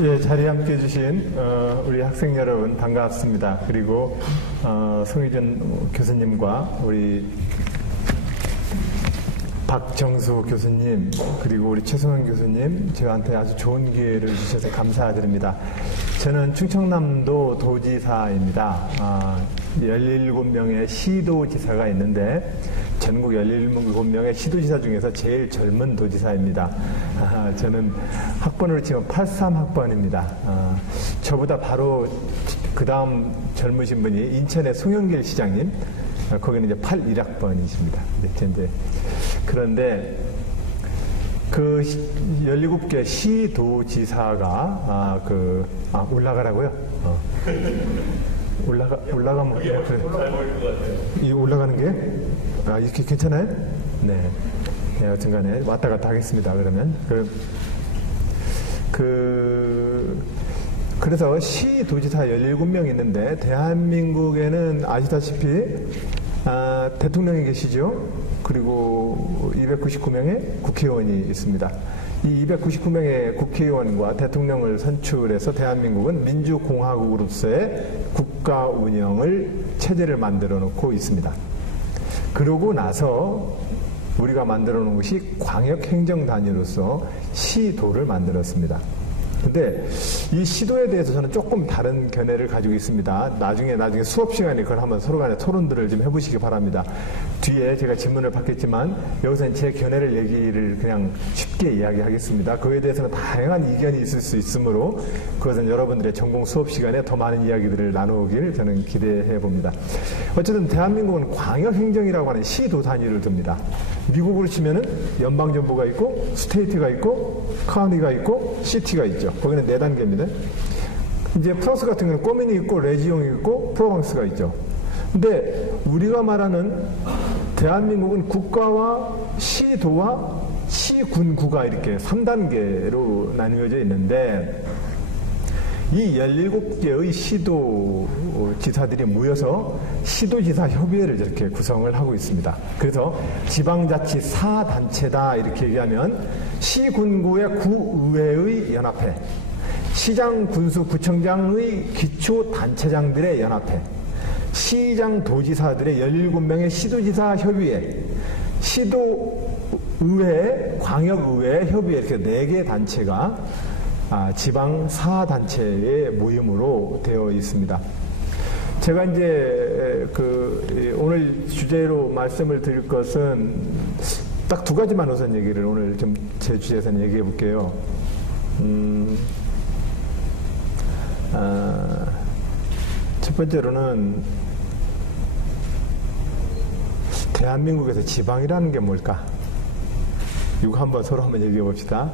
예, 자리에 함께 해주신 우리 학생 여러분 반갑습니다. 그리고 송희준 교수님과 우리 박정수 교수님 그리고 우리 최승환 교수님 저한테 아주 좋은 기회를 주셔서 감사드립니다. 저는 충청남도 도지사입니다. 17명의 시도지사가 있는데 전국 17명의 시도지사 중에서 제일 젊은 도지사입니다. 저는 학번으로 치면 83학번입니다. 저보다 바로 그 다음 젊으신 분이 인천의 송영길 시장님, 거기는 이제 81학번이십니다. 이제 그런데 그 17개 시도지사가 올라가라고요? 올라가면 그래. 이 올라가는 게 이렇게 괜찮아요? 네. 여튼간에 왔다 갔다 하겠습니다. 그러면 그래서 시도지사 17명 있는데 대한민국에는 아시다시피 대통령이 계시죠. 그리고 299명의 국회의원이 있습니다. 이 299명의 국회의원과 대통령을 선출해서 대한민국은 민주공화국으로서의 국가 운영을 체제를 만들어 놓고 있습니다. 그러고 나서 우리가 만들어 놓은 것이 광역행정단위로서 시도를 만들었습니다. 근데 이 시도에 대해서 저는 조금 다른 견해를 가지고 있습니다. 나중에 수업 시간에 그걸 한번 서로 간에 토론들을 좀 해보시기 바랍니다. 뒤에 제가 질문을 받겠지만 여기서는 제 견해를 얘기를 그냥 쉽게 이야기하겠습니다. 그에 대해서는 다양한 이견이 있을 수 있으므로 그것은 여러분들의 전공 수업 시간에 더 많은 이야기들을 나누길 저는 기대해 봅니다. 어쨌든 대한민국은 광역행정이라고 하는 시도 단위를 둡니다. 미국으로 치면은 연방정부가 있고 스테이트가 있고 카운티가 있고 시티가 있죠. 거기는 4단계입니다. 이제 프랑스 같은 경우는 꼬민이 있고 레지옹이 있고 프로방스가 있죠. 근데 우리가 말하는 대한민국은 국가와 시도와 시군구가 이렇게 3단계로 나뉘어져 있는데 이 17개의 시도지사들이 모여서 시도지사 협의회를 이렇게 구성을 하고 있습니다. 그래서 지방자치사단체다 이렇게 얘기하면 시군구의 구의회의 연합회, 시장, 군수, 구청장의 기초단체장들의 연합회, 시장, 도지사들의 17명의 시도지사 협의회, 시도의회, 광역의회 협의회 이렇게 4개 단체가 지방 사단체의 모임으로 되어 있습니다. 제가 이제 오늘 주제로 말씀을 드릴 것은 딱 2가지만 우선 얘기를 오늘 좀 제 주제에서는 얘기해 볼게요. 첫 번째로는 대한민국에서 지방이라는 게 뭘까? 이거 한번 서로 한번 얘기해 봅시다.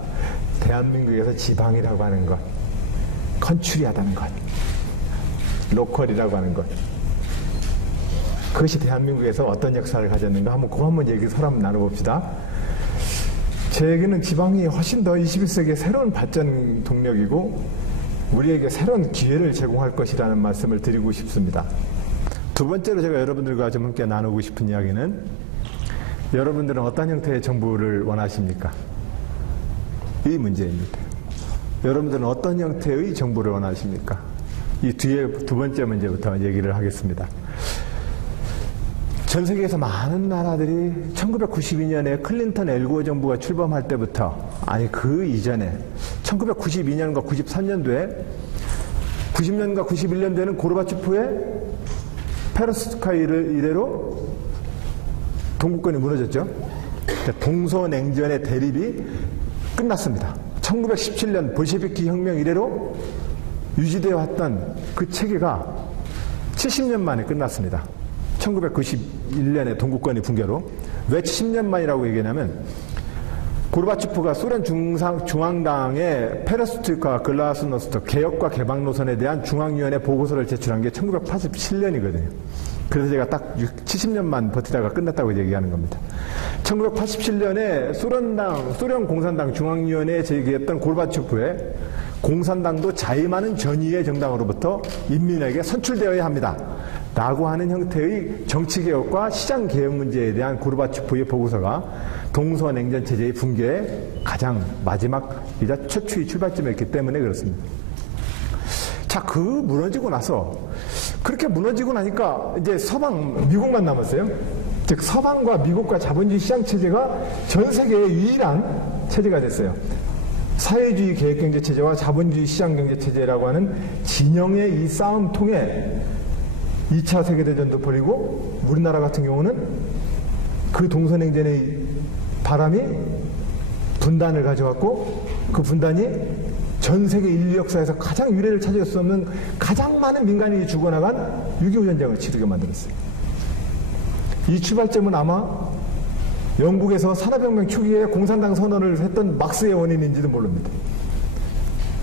대한민국에서 지방이라고 하는 것, 컨츄리하다는 것, 로컬이라고 하는 것, 그것이 대한민국에서 어떤 역사를 가졌는가 그거 한번 얘기 서로 한번 나눠봅시다. 제에게는 지방이 훨씬 더 21세기의 새로운 발전 동력이고 우리에게 새로운 기회를 제공할 것이라는 말씀을 드리고 싶습니다. 2번째로 제가 여러분들과 좀 함께 나누고 싶은 이야기는 여러분들은 어떤 형태의 정부를 원하십니까? 이 문제입니다. 여러분들은 어떤 형태의 정부를 원하십니까? 이 뒤에 2번째 문제부터 얘기를 하겠습니다. 전 세계에서 많은 나라들이 1992년에 클린턴 엘고어 정부가 출범할 때부터 그 이전에 1992년과 93년도에 90년과 91년도에는 고르바초프의 페로스카이 이래로 동구권이 무너졌죠. 동서냉전의 대립이 끝났습니다. 1917년 볼셰비키 혁명 이래로 유지되어 왔던 그 체계가 70년 만에 끝났습니다. 1991년에 동구권이 붕괴로. 왜 70년 만이라고 얘기하냐면 고르바초프가 소련 중앙당의 페레스트로이카와 글라스노스트 개혁과 개방 노선에 대한 중앙위원회 보고서를 제출한 게 1987년이거든요. 그래서 제가 딱 70년만 버티다가 끝났다고 얘기하는 겁니다. 1987년에 소련 공산당 중앙위원회에 제기했던 고르바초프의 공산당도 자임하는 전위의 정당으로부터 인민에게 선출되어야 합니다. 라고 하는 형태의 정치개혁과 시장개혁 문제에 대한 고르바초프의 보고서가 동서냉전 체제의 붕괴의 가장 마지막이자 최초의 출발점이었기 때문에 그렇습니다. 자, 무너지고 나서, 그렇게 무너지고 나니까 이제 서방, 미국만 남았어요. 즉, 서방과 미국과 자본주의 시장 체제가 전 세계의 유일한 체제가 됐어요. 사회주의 계획경제 체제와 자본주의 시장 경제 체제라고 하는 진영의 이 싸움 통해 2차 세계대전도 벌이고, 우리나라 같은 경우는 그 동서냉전의 바람이 분단을 가져왔고, 그 분단이 전 세계 인류 역사에서 가장 유례를 찾을 수 없는 가장 많은 민간인이 죽어나간 6.25 전쟁을 치르게 만들었어요. 이 출발점은 아마 영국에서 산업혁명 초기에 공산당 선언을 했던 막스의 원인인지도 모릅니다.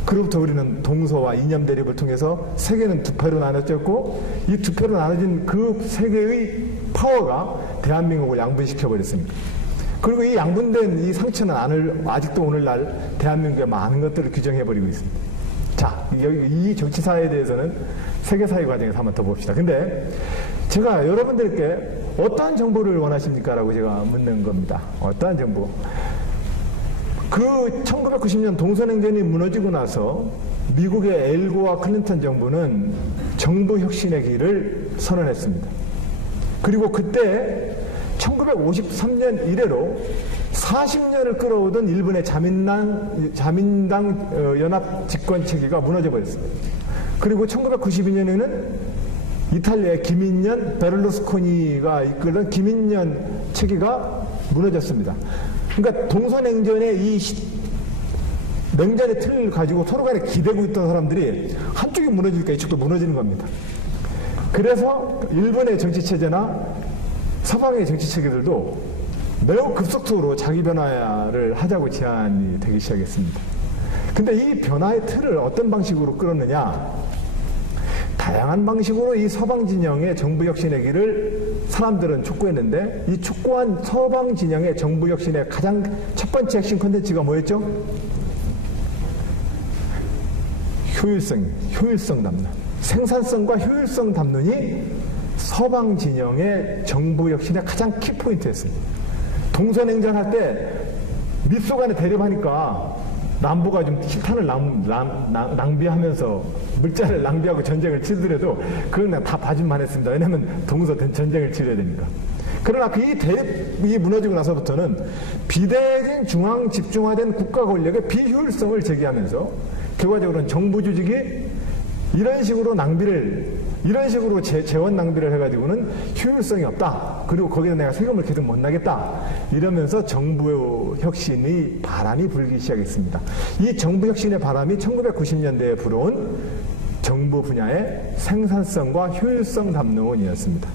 그로부터 우리는 동서와 이념 대립을 통해서 세계는 두 패로 나눠졌고, 이 두 패로 나눠진 그 세계의 파워가 대한민국을 양분시켜버렸습니다. 그리고 이 양분된 이 상처는 아직도 오늘날 대한민국의 많은 것들을 규정해버리고 있습니다. 자, 이 정치사에 대해서는 세계사회 과정에서 한번 더 봅시다. 근데 제가 여러분들께 어떠한 정보를 원하십니까? 라고 제가 묻는 겁니다. 어떠한 정보? 그 1990년 동서냉전이 무너지고 나서 미국의 엘고와 클린턴 정부는 정부 혁신의 길을 선언했습니다. 그리고 그때 1953년 이래로 40년을 끌어오던 일본의 자민당 연합 집권 체계가 무너져 버렸습니다. 그리고 1992년에는 이탈리아의 김인년, 베를루스코니가 이끌던 김인년 체계가 무너졌습니다. 그러니까 동서냉전의 이 냉전의 틀을 가지고 서로 간에 기대고 있던 사람들이 한쪽이 무너지니까 이쪽도 무너지는 겁니다. 그래서 일본의 정치체제나 서방의 정치체계들도 매우 급속도로 자기 변화를 하자고 제안이 되기 시작했습니다. 근데 이 변화의 틀을 어떤 방식으로 끌었느냐? 다양한 방식으로 이 서방 진영의 정부 혁신의 길을 사람들은 촉구했는데, 이 촉구한 서방 진영의 정부 혁신의 가장 첫 번째 핵심 콘텐츠가 뭐였죠? 효율성 담론. 생산성과 효율성 담론이 서방 진영의 정부 혁신의 가장 키포인트였습니다. 동서냉전 할 때 미소 간에 대립하니까 남부가 좀 식탄을 낭비하면서 물자를 낭비하고 전쟁을 치더라도 그건 다 봐준만 했습니다. 왜냐하면 동서 전쟁을 치러야 되니까. 그러나 이 대립이 무너지고 나서부터는 비대해진 중앙 집중화된 국가 권력의 비효율성을 제기하면서 결과적으로는 정부 조직이 이런 식으로 재원 낭비를 해가지고는 효율성이 없다. 그리고 거기서 내가 세금을 계속 못 나겠다. 이러면서 정부 혁신의 바람이 불기 시작했습니다. 이 정부 혁신의 바람이 1990년대에 불어온 정부 분야의 생산성과 효율성 담론이었습니다.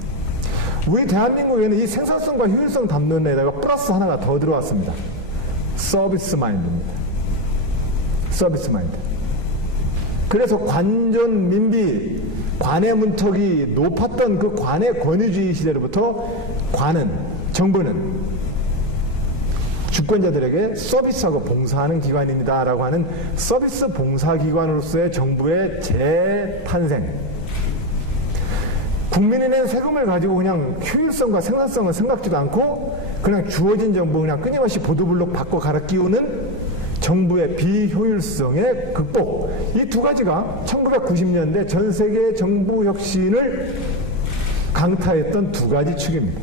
우리 대한민국에는 이 생산성과 효율성 담론에다가 플러스 하나가 더 들어왔습니다. 서비스 마인드입니다. 서비스 마인드. 그래서 관존 민비, 관의 문턱이 높았던 그 관의 권위주의 시대로부터 정부는 주권자들에게 서비스하고 봉사하는 기관입니다라고 하는 서비스 봉사기관으로서의 정부의 재탄생. 국민이 낸 세금을 가지고 그냥 효율성과 생산성을 생각지도 않고 그냥 주어진 정부 그냥 끊임없이 보도블록 바꿔 갈아 끼우는 정부의 비효율성의 극복. 이 두 가지가 1990년대 전 세계 정부 혁신을 강타했던 두 가지 축입니다.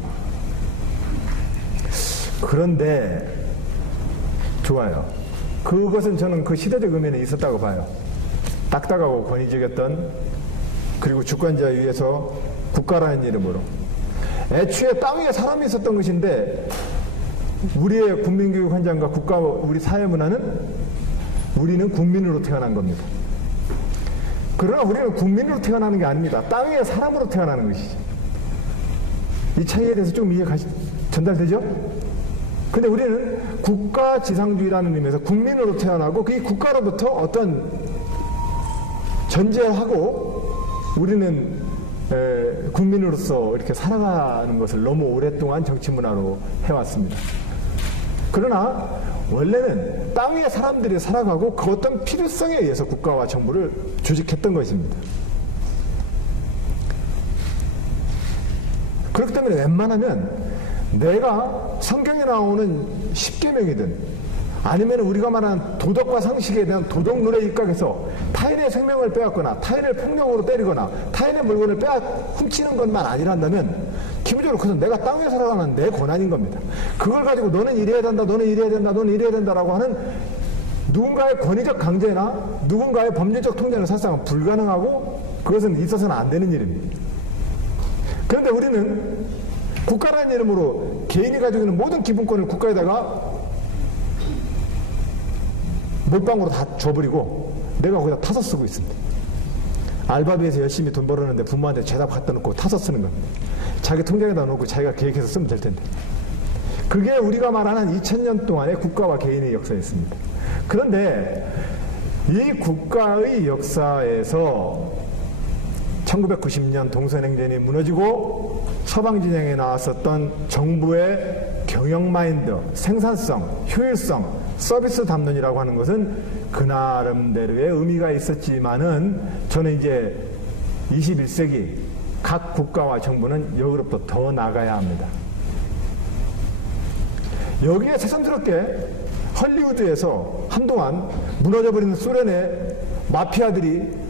그런데 좋아요. 그것은 저는 그 시대적 의미는 있었다고 봐요. 딱딱하고 권위적이었던, 그리고 주권자에 의해서 국가라는 이름으로 애초에 땅 위에 사람이 있었던 것인데, 우리의 국민교육 현장과 우리 사회문화는 우리는 국민으로 태어난 겁니다. 그러나 우리는 국민으로 태어나는 게 아닙니다. 땅 위에 사람으로 태어나는 것이죠. 이 차이에 대해서 좀 이해가 전달되죠? 근데 우리는 국가지상주의라는 의미에서 국민으로 태어나고 그 국가로부터 어떤 전제하고 우리는 국민으로서 이렇게 살아가는 것을 너무 오랫동안 정치문화로 해왔습니다. 그러나 원래는 땅 위에 사람들이 살아가고 그 어떤 필요성에 의해서 국가와 정부를 조직했던 것입니다. 그렇기 때문에 웬만하면 내가 성경에 나오는 십계명이든 아니면 우리가 말하는 도덕과 상식에 대한 도덕론에 입각해서 타인의 생명을 빼앗거나 타인을 폭력으로 때리거나 타인의 물건을 훔치는 것만 아니란다면 기본적으로 그것은 내가 땅에 살아가는 내 권한인 겁니다. 그걸 가지고 너는 이래야 된다, 너는 이래야 된다, 너는 이래야 된다라고 하는 누군가의 권위적 강제나 누군가의 법률적 통제는 사실상 불가능하고 그것은 있어서는 안 되는 일입니다. 그런데 우리는 국가라는 이름으로 개인이 가지고 있는 모든 기본권을 국가에다가 몰빵으로 다 줘버리고 내가 거기다 타서 쓰고 있습니다. 알바비에서 열심히 돈 벌었는데 부모한테 죄다 갖다 놓고 타서 쓰는 겁니다. 자기 통장에다 놓고 자기가 계획해서 쓰면 될 텐데. 그게 우리가 말하는 2000년 동안의 국가와 개인의 역사였습니다. 그런데 이 국가의 역사에서 1990년 동서냉전이 무너지고 서방진영에 나왔었던 정부의 경영 마인드, 생산성, 효율성, 서비스 담론이라고 하는 것은 그 나름대로의 의미가 있었지만은 저는 이제 21세기 각 국가와 정부는 여기로부터 더 나가야 합니다. 여기에 새삼스럽게 헐리우드에서 한동안 무너져버리는 소련의 마피아들이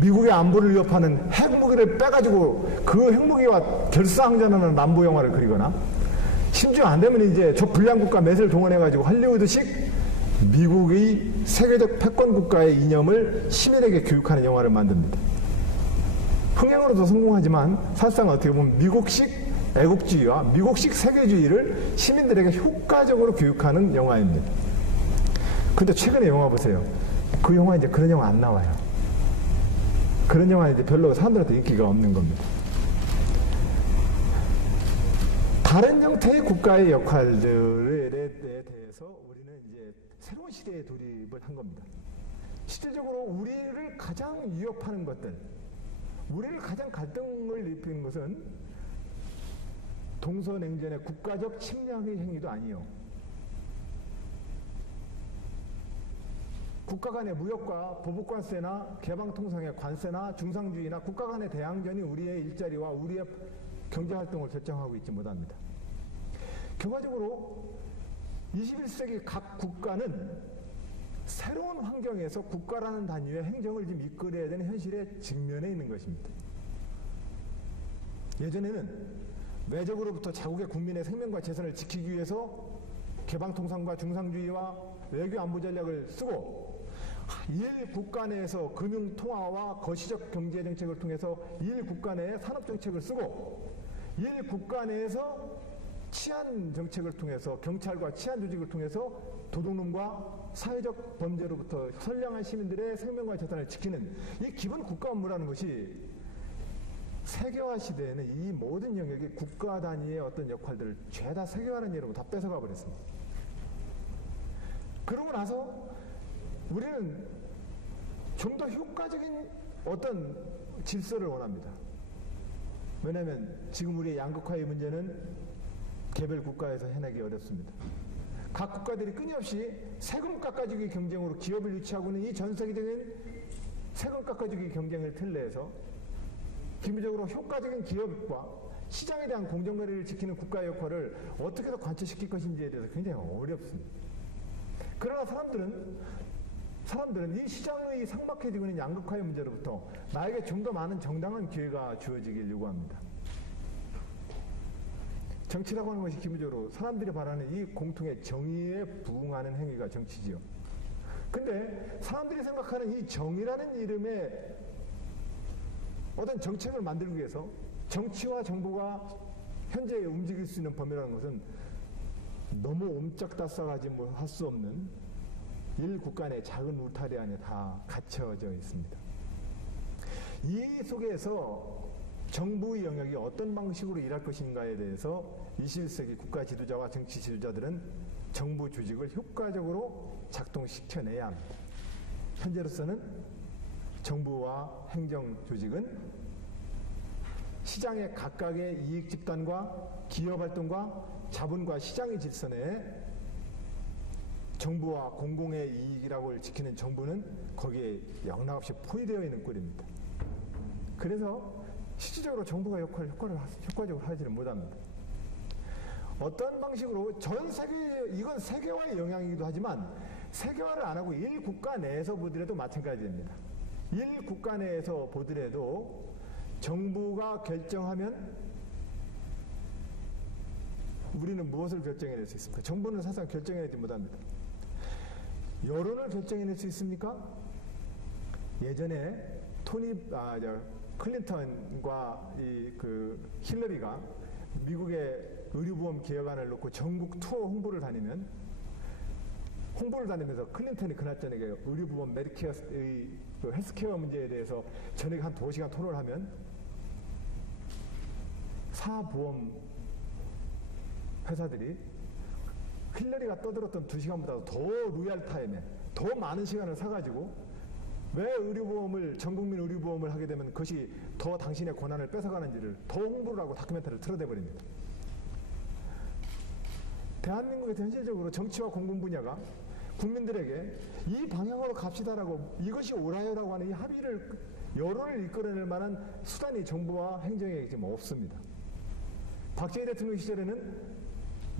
미국의 안보를 위협하는 핵무기를 빼가지고 그 핵무기와 결사항전하는 람보 영화를 그리거나 심지어 안 되면 이제 저 불량국가 맷을 동원해가지고 할리우드식 미국의 세계적 패권 국가의 이념을 시민에게 교육하는 영화를 만듭니다. 흥행으로도 성공하지만 사실상 어떻게 보면 미국식 애국주의와 미국식 세계주의를 시민들에게 효과적으로 교육하는 영화입니다. 근데 최근에 영화 보세요. 그 영화 이제 그런 영화 안 나와요. 그런 영화는 이제 별로 사람들한테 인기가 없는 겁니다. 다른 형태의 국가의 역할들에 대해서 우리는 이제 새로운 시대에 돌입을 한 겁니다. 실질적으로 우리를 가장 위협하는 것들, 우리를 가장 갈등을 일으킨 것은 동서냉전의 국가적 침략의 행위도 아니요. 국가 간의 무역과 보복관세나 개방통상의 관세나 중상주의나 국가 간의 대항전이 우리의 일자리와 우리의 경제활동을 결정하고 있지 못합니다. 결과적으로 21세기 각 국가는 새로운 환경에서 국가라는 단위의 행정을 지금 이끌어야 되는 현실에 직면해 있는 것입니다. 예전에는 외적으로부터 자국의 국민의 생명과 재산을 지키기 위해서 개방통상과 중상주의와 외교 안보 전략을 쓰고 일 국가 내에서 금융통화와 거시적 경제정책을 통해서 일 국가 내에 산업정책을 쓰고 일 국가 내에서 치안정책을 통해서 경찰과 치안조직을 통해서 도둑놈과 사회적 범죄로부터 선량한 시민들의 생명과 재산을 지키는 이 기본 국가 업무라는 것이 세계화 시대에는 이 모든 영역이 국가 단위의 어떤 역할들을 죄다 세계화라는 이름으로 다 뺏어가 버렸습니다. 그러고 나서 우리는 좀 더 효과적인 어떤 질서를 원합니다. 왜냐하면 지금 우리의 양극화의 문제는 개별 국가에서 해내기 어렵습니다. 각 국가들이 끊임없이 세금 깎아주기 경쟁으로 기업을 유치하고 있는 이 전 세계적인 세금 깎아주기 경쟁을 틀 내에서 기본적으로 효과적인 기업과 시장에 대한 공정거래를 지키는 국가의 역할을 어떻게 더 관철시킬 것인지에 대해서 굉장히 어렵습니다. 그러나 사람들은 이 시장의 삭막해지고 있는 양극화의 문제로부터 나에게 좀 더 많은 정당한 기회가 주어지길 요구합니다. 정치라고 하는 것이 기본적으로 사람들이 바라는 이 공통의 정의에 부응하는 행위가 정치지요. 근데 사람들이 생각하는 이 정의라는 이름의 어떤 정책을 만들기 위해서 정치와 정부가 현재 움직일 수 있는 범위라는 것은 너무 옴짝다싸가지 뭐 할 수 없는 일 국가 내 작은 울타리 안에 다 갇혀져 있습니다. 이 속에서 정부의 영역이 어떤 방식으로 일할 것인가에 대해서 21세기 국가 지도자와 정치 지도자들은 정부 조직을 효과적으로 작동시켜내야 합니다. 현재로서는 정부와 행정 조직은 시장의 각각의 이익 집단과 기업 활동과 자본과 시장의 질서 내에 정부와 공공의 이익이라고 지키는 정부는 거기에 영락없이 포위되어 있는 꼴입니다. 그래서 실질적으로 정부가 효과적으로 하지는 못합니다. 어떤 방식으로 전 세계, 이건 세계화의 영향이기도 하지만 세계화를 안 하고 일 국가 내에서 보더라도 마찬가지입니다. 일 국가 내에서 보더라도 정부가 결정하면 우리는 무엇을 결정해낼 수 있습니까? 정부는 사실상 결정해내지 못합니다. 여론을 결정해낼 수 있습니까? 예전에 클린턴과 힐러리가 미국의 의료보험 개혁안을 놓고 전국 투어 홍보를 다니면서 클린턴이 그날 저녁에 의료보험 메디케어의 헬스케어 문제에 대해서 저녁에 한 2시간 토론을 하면 사보험 회사들이 힐러리가 떠들었던 2시간보다 더 리얼타임에 더 많은 시간을 사가지고 왜 전국민 의료보험을 하게 되면 그것이 더 당신의 권한을 뺏어가는지를 더 홍보를 하고 다큐멘터리를 틀어대버립니다. 대한민국에서 현실적으로 정치와 공공 분야가 국민들에게 이 방향으로 갑시다라고 이것이 옳아요라고 하는 이 합의를 여론을 이끌어낼 만한 수단이 정부와 행정에 지금 없습니다. 박정희 대통령 시절에는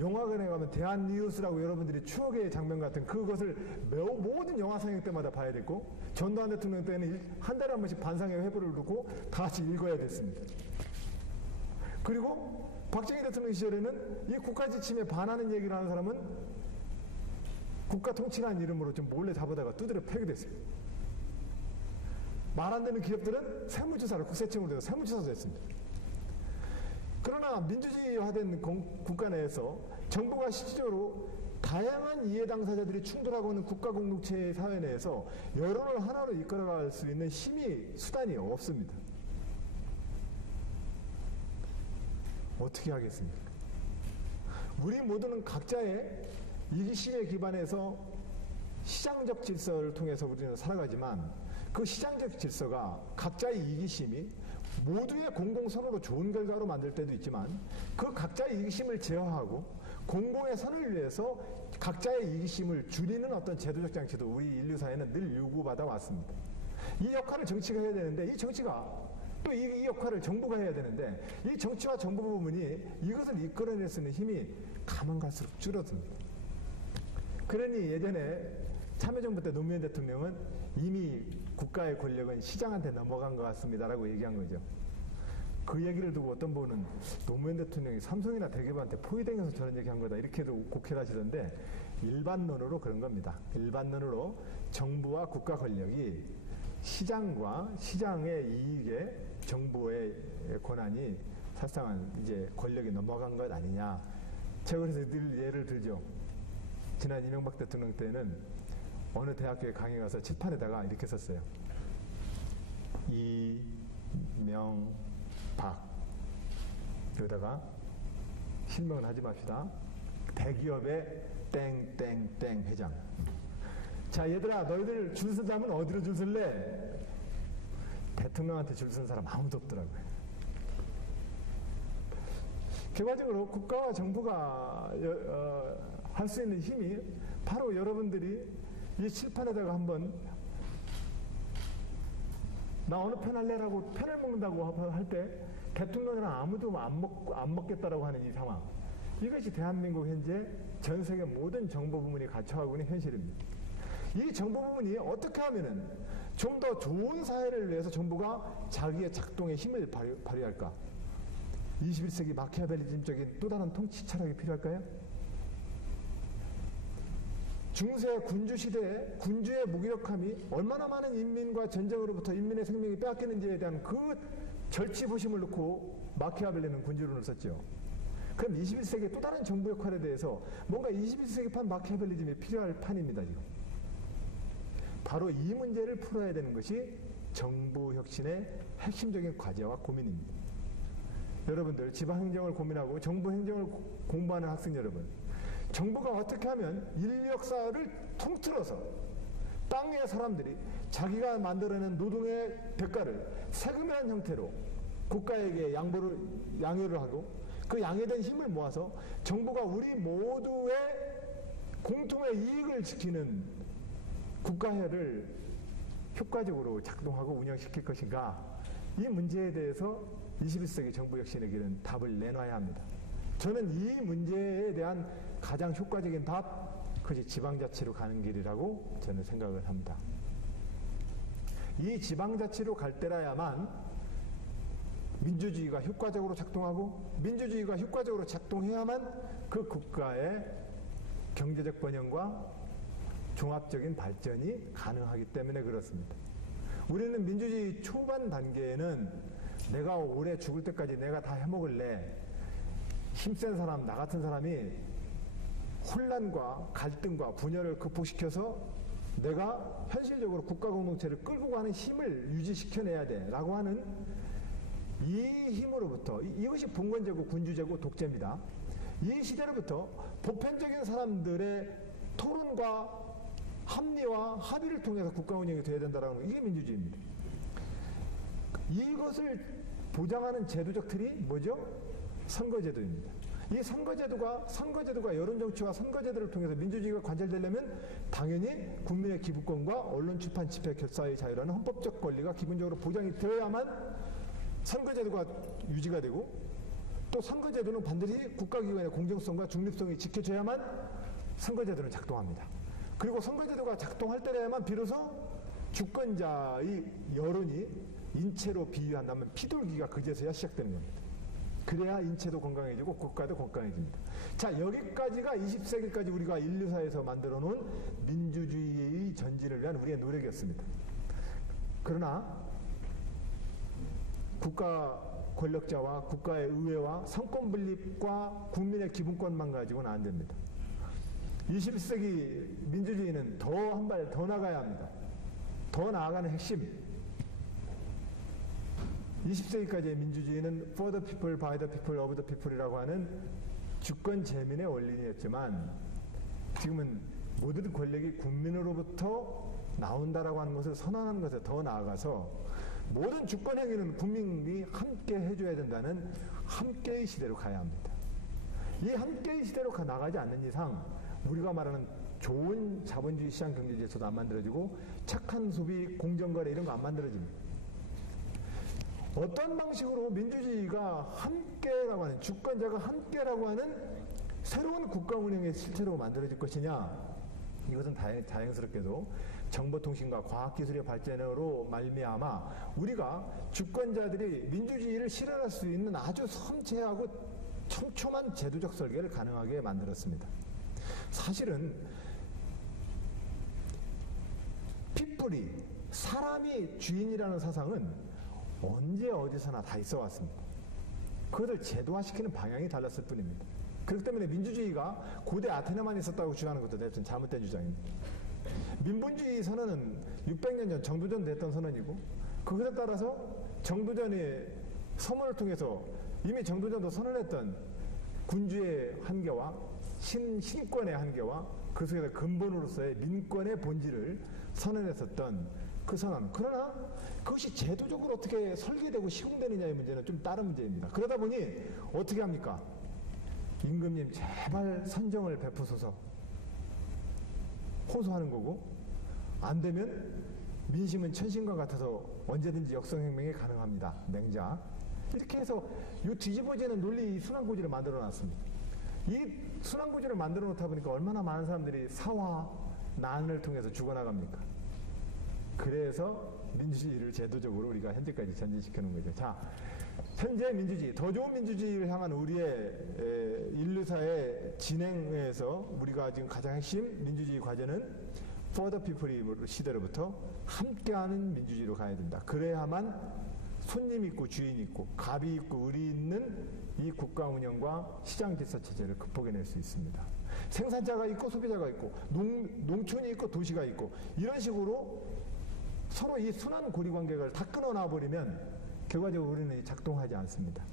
영화관에 가면 대한뉴스라고 여러분들이 추억의 장면 같은 그것을 모든 영화 상영 때마다 봐야 됐고 전두환 대통령 때는 한 달에 한 번씩 반상회 회부를 두고 다 같이 읽어야 됐습니다. 그리고 박정희 대통령 시절에는 이 국가 지침에 반하는 얘기를 하는 사람은 국가 통치라는 이름으로 좀 몰래 잡아다가 두드려 패게 됐어요. 말 안 되는 기업들은 세무조사를 국세청으로 해서 세무조사도 했습니다. 그러나 민주주의화된 국가 내에서 정부가 실질적으로 다양한 이해 당사자들이 충돌하고 있는 국가 공동체의 사회 내에서 여론을 하나로 이끌어갈 수 있는 수단이 없습니다. 어떻게 하겠습니까? 우리 모두는 각자의 이기심에 기반해서 시장적 질서를 통해서 우리는 살아가지만 그 시장적 질서가 각자의 이기심이 모두의 공공선으로 좋은 결과로 만들 때도 있지만 그 각자의 이기심을 제어하고 공공의 선을 위해서 각자의 이기심을 줄이는 어떤 제도적 장치도 우리 인류사회는 늘 요구받아 왔습니다. 이 역할을 정치가 해야 되는데 이 정치가 또 이 역할을 정부가 해야 되는데 이 정치와 정부 부분이 이것을 이끌어낼 수 있는 힘이 가면 갈수록 줄어듭니다. 그러니 예전에 참여정부 때 노무현 대통령은 이미 국가의 권력은 시장한테 넘어간 것 같습니다라고 얘기한 거죠. 그 얘기를 두고 어떤 분은 노무현 대통령이 삼성이나 대기업한테 포위당해서 저런 얘기한 거다 이렇게도 곡해를 하시던데 일반론으로 그런 겁니다. 일반론으로 정부와 국가 권력이 시장과 시장의 이익에 정부의 권한이 사실상은 이제 권력이 넘어간 것 아니냐. 제가 그래서 늘 예를 들죠. 지난 이명박 대통령 때는 어느 대학교에 강의 가서 칠판에다가 이렇게 썼어요. 이명박 여기다가 실명은 하지 맙시다. 대기업의 땡땡땡 회장. 자 얘들아 너희들 줄 선 사람은 어디로 줄 설래? 대통령한테 줄 선 사람 아무도 없더라고요. 결과적으로 국가와 정부가 할 수 있는 힘이 바로 여러분들이 이 칠판에다가 한번 나 어느 편 할래라고 편을 먹는다고 할 때 대통령이랑 아무도 안 먹겠다라고 하는 이 상황, 이것이 대한민국 현재 전 세계 모든 정보 부문이 갖춰가고 있는 현실입니다. 이 정보 부문이 어떻게 하면은 좀 더 좋은 사회를 위해서 정부가 자기의 작동의 힘을 발휘할까? 21세기 마키아벨리즘적인 또 다른 통치 철학이 필요할까요? 중세 군주 시대에 군주의 무기력함이 얼마나 많은 인민과 전쟁으로부터 인민의 생명이 빼앗기는지에 대한 그 절치부심을 놓고 마키아벨리는 군주론을 썼죠. 그럼 21세기 또 다른 정부 역할에 대해서 뭔가 21세기판 마키아벨리즘이 필요할 판입니다. 지금. 바로 이 문제를 풀어야 되는 것이 정부 혁신의 핵심적인 과제와 고민입니다. 여러분들 지방행정을 고민하고 정부 행정을 공부하는 학생 여러분, 정부가 어떻게 하면 인류 역사를 통틀어서 땅의 사람들이 자기가 만들어낸 노동의 대가를 세금이라는 형태로 국가에게 양효를 하고 그 양해된 힘을 모아서 정부가 우리 모두의 공통의 이익을 지키는 국가회를 효과적으로 작동하고 운영시킬 것인가, 이 문제에 대해서 21세기 정부 혁신의 길은 답을 내놔야 합니다. 저는 이 문제에 대한 가장 효과적인 답, 그것이 지방자치로 가는 길이라고 저는 생각을 합니다. 이 지방자치로 갈 때라야만 민주주의가 효과적으로 작동하고, 민주주의가 효과적으로 작동해야만 그 국가의 경제적 번영과 종합적인 발전이 가능하기 때문에 그렇습니다. 우리는 민주주의 초반 단계에는 내가 오래 죽을 때까지 내가 다 해먹을래, 힘센 사람, 나 같은 사람이 혼란과 갈등과 분열을 극복시켜서 내가 현실적으로 국가 공동체를 끌고 가는 힘을 유지시켜내야 돼 라고 하는 이 힘으로부터, 이것이 봉건제고 군주제고 독재입니다. 이 시대로부터 보편적인 사람들의 토론과 합리와 합의를 통해서 국가 운영이 돼야 된다는 거, 이게 민주주의입니다. 이것을 보장하는 제도적 틀이 뭐죠? 선거제도입니다. 이 선거제도가 여론정치와 선거제도를 통해서 민주주의가 관철되려면 당연히 국민의 기부권과 언론, 출판, 집회, 결사의 자유라는 헌법적 권리가 기본적으로 보장이 되어야만 선거제도가 유지가 되고, 또 선거제도는 반드시 국가기관의 공정성과 중립성이 지켜져야만 선거제도는 작동합니다. 그리고 선거제도가 작동할 때라야만 비로소 주권자의 여론이 인체로 비유한다면 피돌기가 그제서야 시작되는 겁니다. 그래야 인체도 건강해지고 국가도 건강해집니다. 자, 여기까지가 20세기까지 우리가 인류사에서 만들어 놓은 민주주의의 전진을 위한 우리의 노력이었습니다. 그러나 국가 권력자와 국가의 의회와 상권 분립과 국민의 기본권만 가지고는 안 됩니다. 21세기 민주주의는 더 한 발 더 나가야 합니다. 더 나아가는 핵심, 20세기까지의 민주주의는 for the people, by the people, of the people이라고 하는 주권 재민의 원리였지만, 지금은 모든 권력이 국민으로부터 나온다라고 하는 것을 선언하는 것에 더 나아가서 모든 주권 행위는 국민이 함께 해줘야 된다는 함께의 시대로 가야 합니다. 이 함께의 시대로 나가지 않는 이상 우리가 말하는 좋은 자본주의 시장 경제 질서도 안 만들어지고 착한 소비, 공정거래 이런 거 안 만들어집니다. 어떤 방식으로 민주주의가 함께라고 하는, 주권자가 함께라고 하는 새로운 국가 운영의 실체로 만들어질 것이냐, 이것은 다행스럽게도 정보통신과 과학기술의 발전으로 말미암아 우리가 주권자들이 민주주의를 실현할 수 있는 아주 섬세하고 촘촘한 제도적 설계를 가능하게 만들었습니다. 사실은 피플이, 사람이 주인이라는 사상은 언제 어디서나 다 있어 왔습니다. 그것을 제도화시키는 방향이 달랐을 뿐입니다. 그렇기 때문에 민주주의가 고대 아테네만 있었다고 주장하는 것도 대체로 잘못된 주장입니다. 민본주의 선언은 600년 전 정두전 냈던 선언이고, 그것에 따라서 정두전의 서문을 통해서 이미 정두전도 선언했던 군주의 한계와 신권의 한계와 그 속에서 근본으로서의 민권의 본질을 선언했었던 그 선언. 그러나 그것이 제도적으로 어떻게 설계되고 시공되느냐의 문제는 좀 다른 문제입니다. 그러다 보니 어떻게 합니까? 임금님 제발 선정을 베푸소서 호소하는 거고, 안 되면 민심은 천신과 같아서 언제든지 역성혁명이 가능합니다. 맹자. 이렇게 해서 이 뒤집어지는 논리 순환고지를 만들어 놨습니다. 이 순환고지를 만들어 놓다 보니까 얼마나 많은 사람들이 사화, 난을 통해서 죽어나갑니까? 그래서 민주주의를 제도적으로 우리가 현재까지 전진시켜 놓은 거죠. 자, 현재 민주주의, 더 좋은 민주주의를 향한 우리의 인류사의 진행에서 우리가 지금 가장 핵심 민주주의 과제는 for the people 시대로부터 함께하는 민주주의로 가야 된다. 그래야만 손님 있고 주인 있고 갑이 있고 을이 있는 이 국가 운영과 시장 질서 체제를 극복해낼 수 있습니다. 생산자가 있고 소비자가 있고 농촌이 있고 도시가 있고 이런 식으로 서로 이 순환 고리 관계를 다 끊어놔 버리면 결과적으로 우리는 작동하지 않습니다.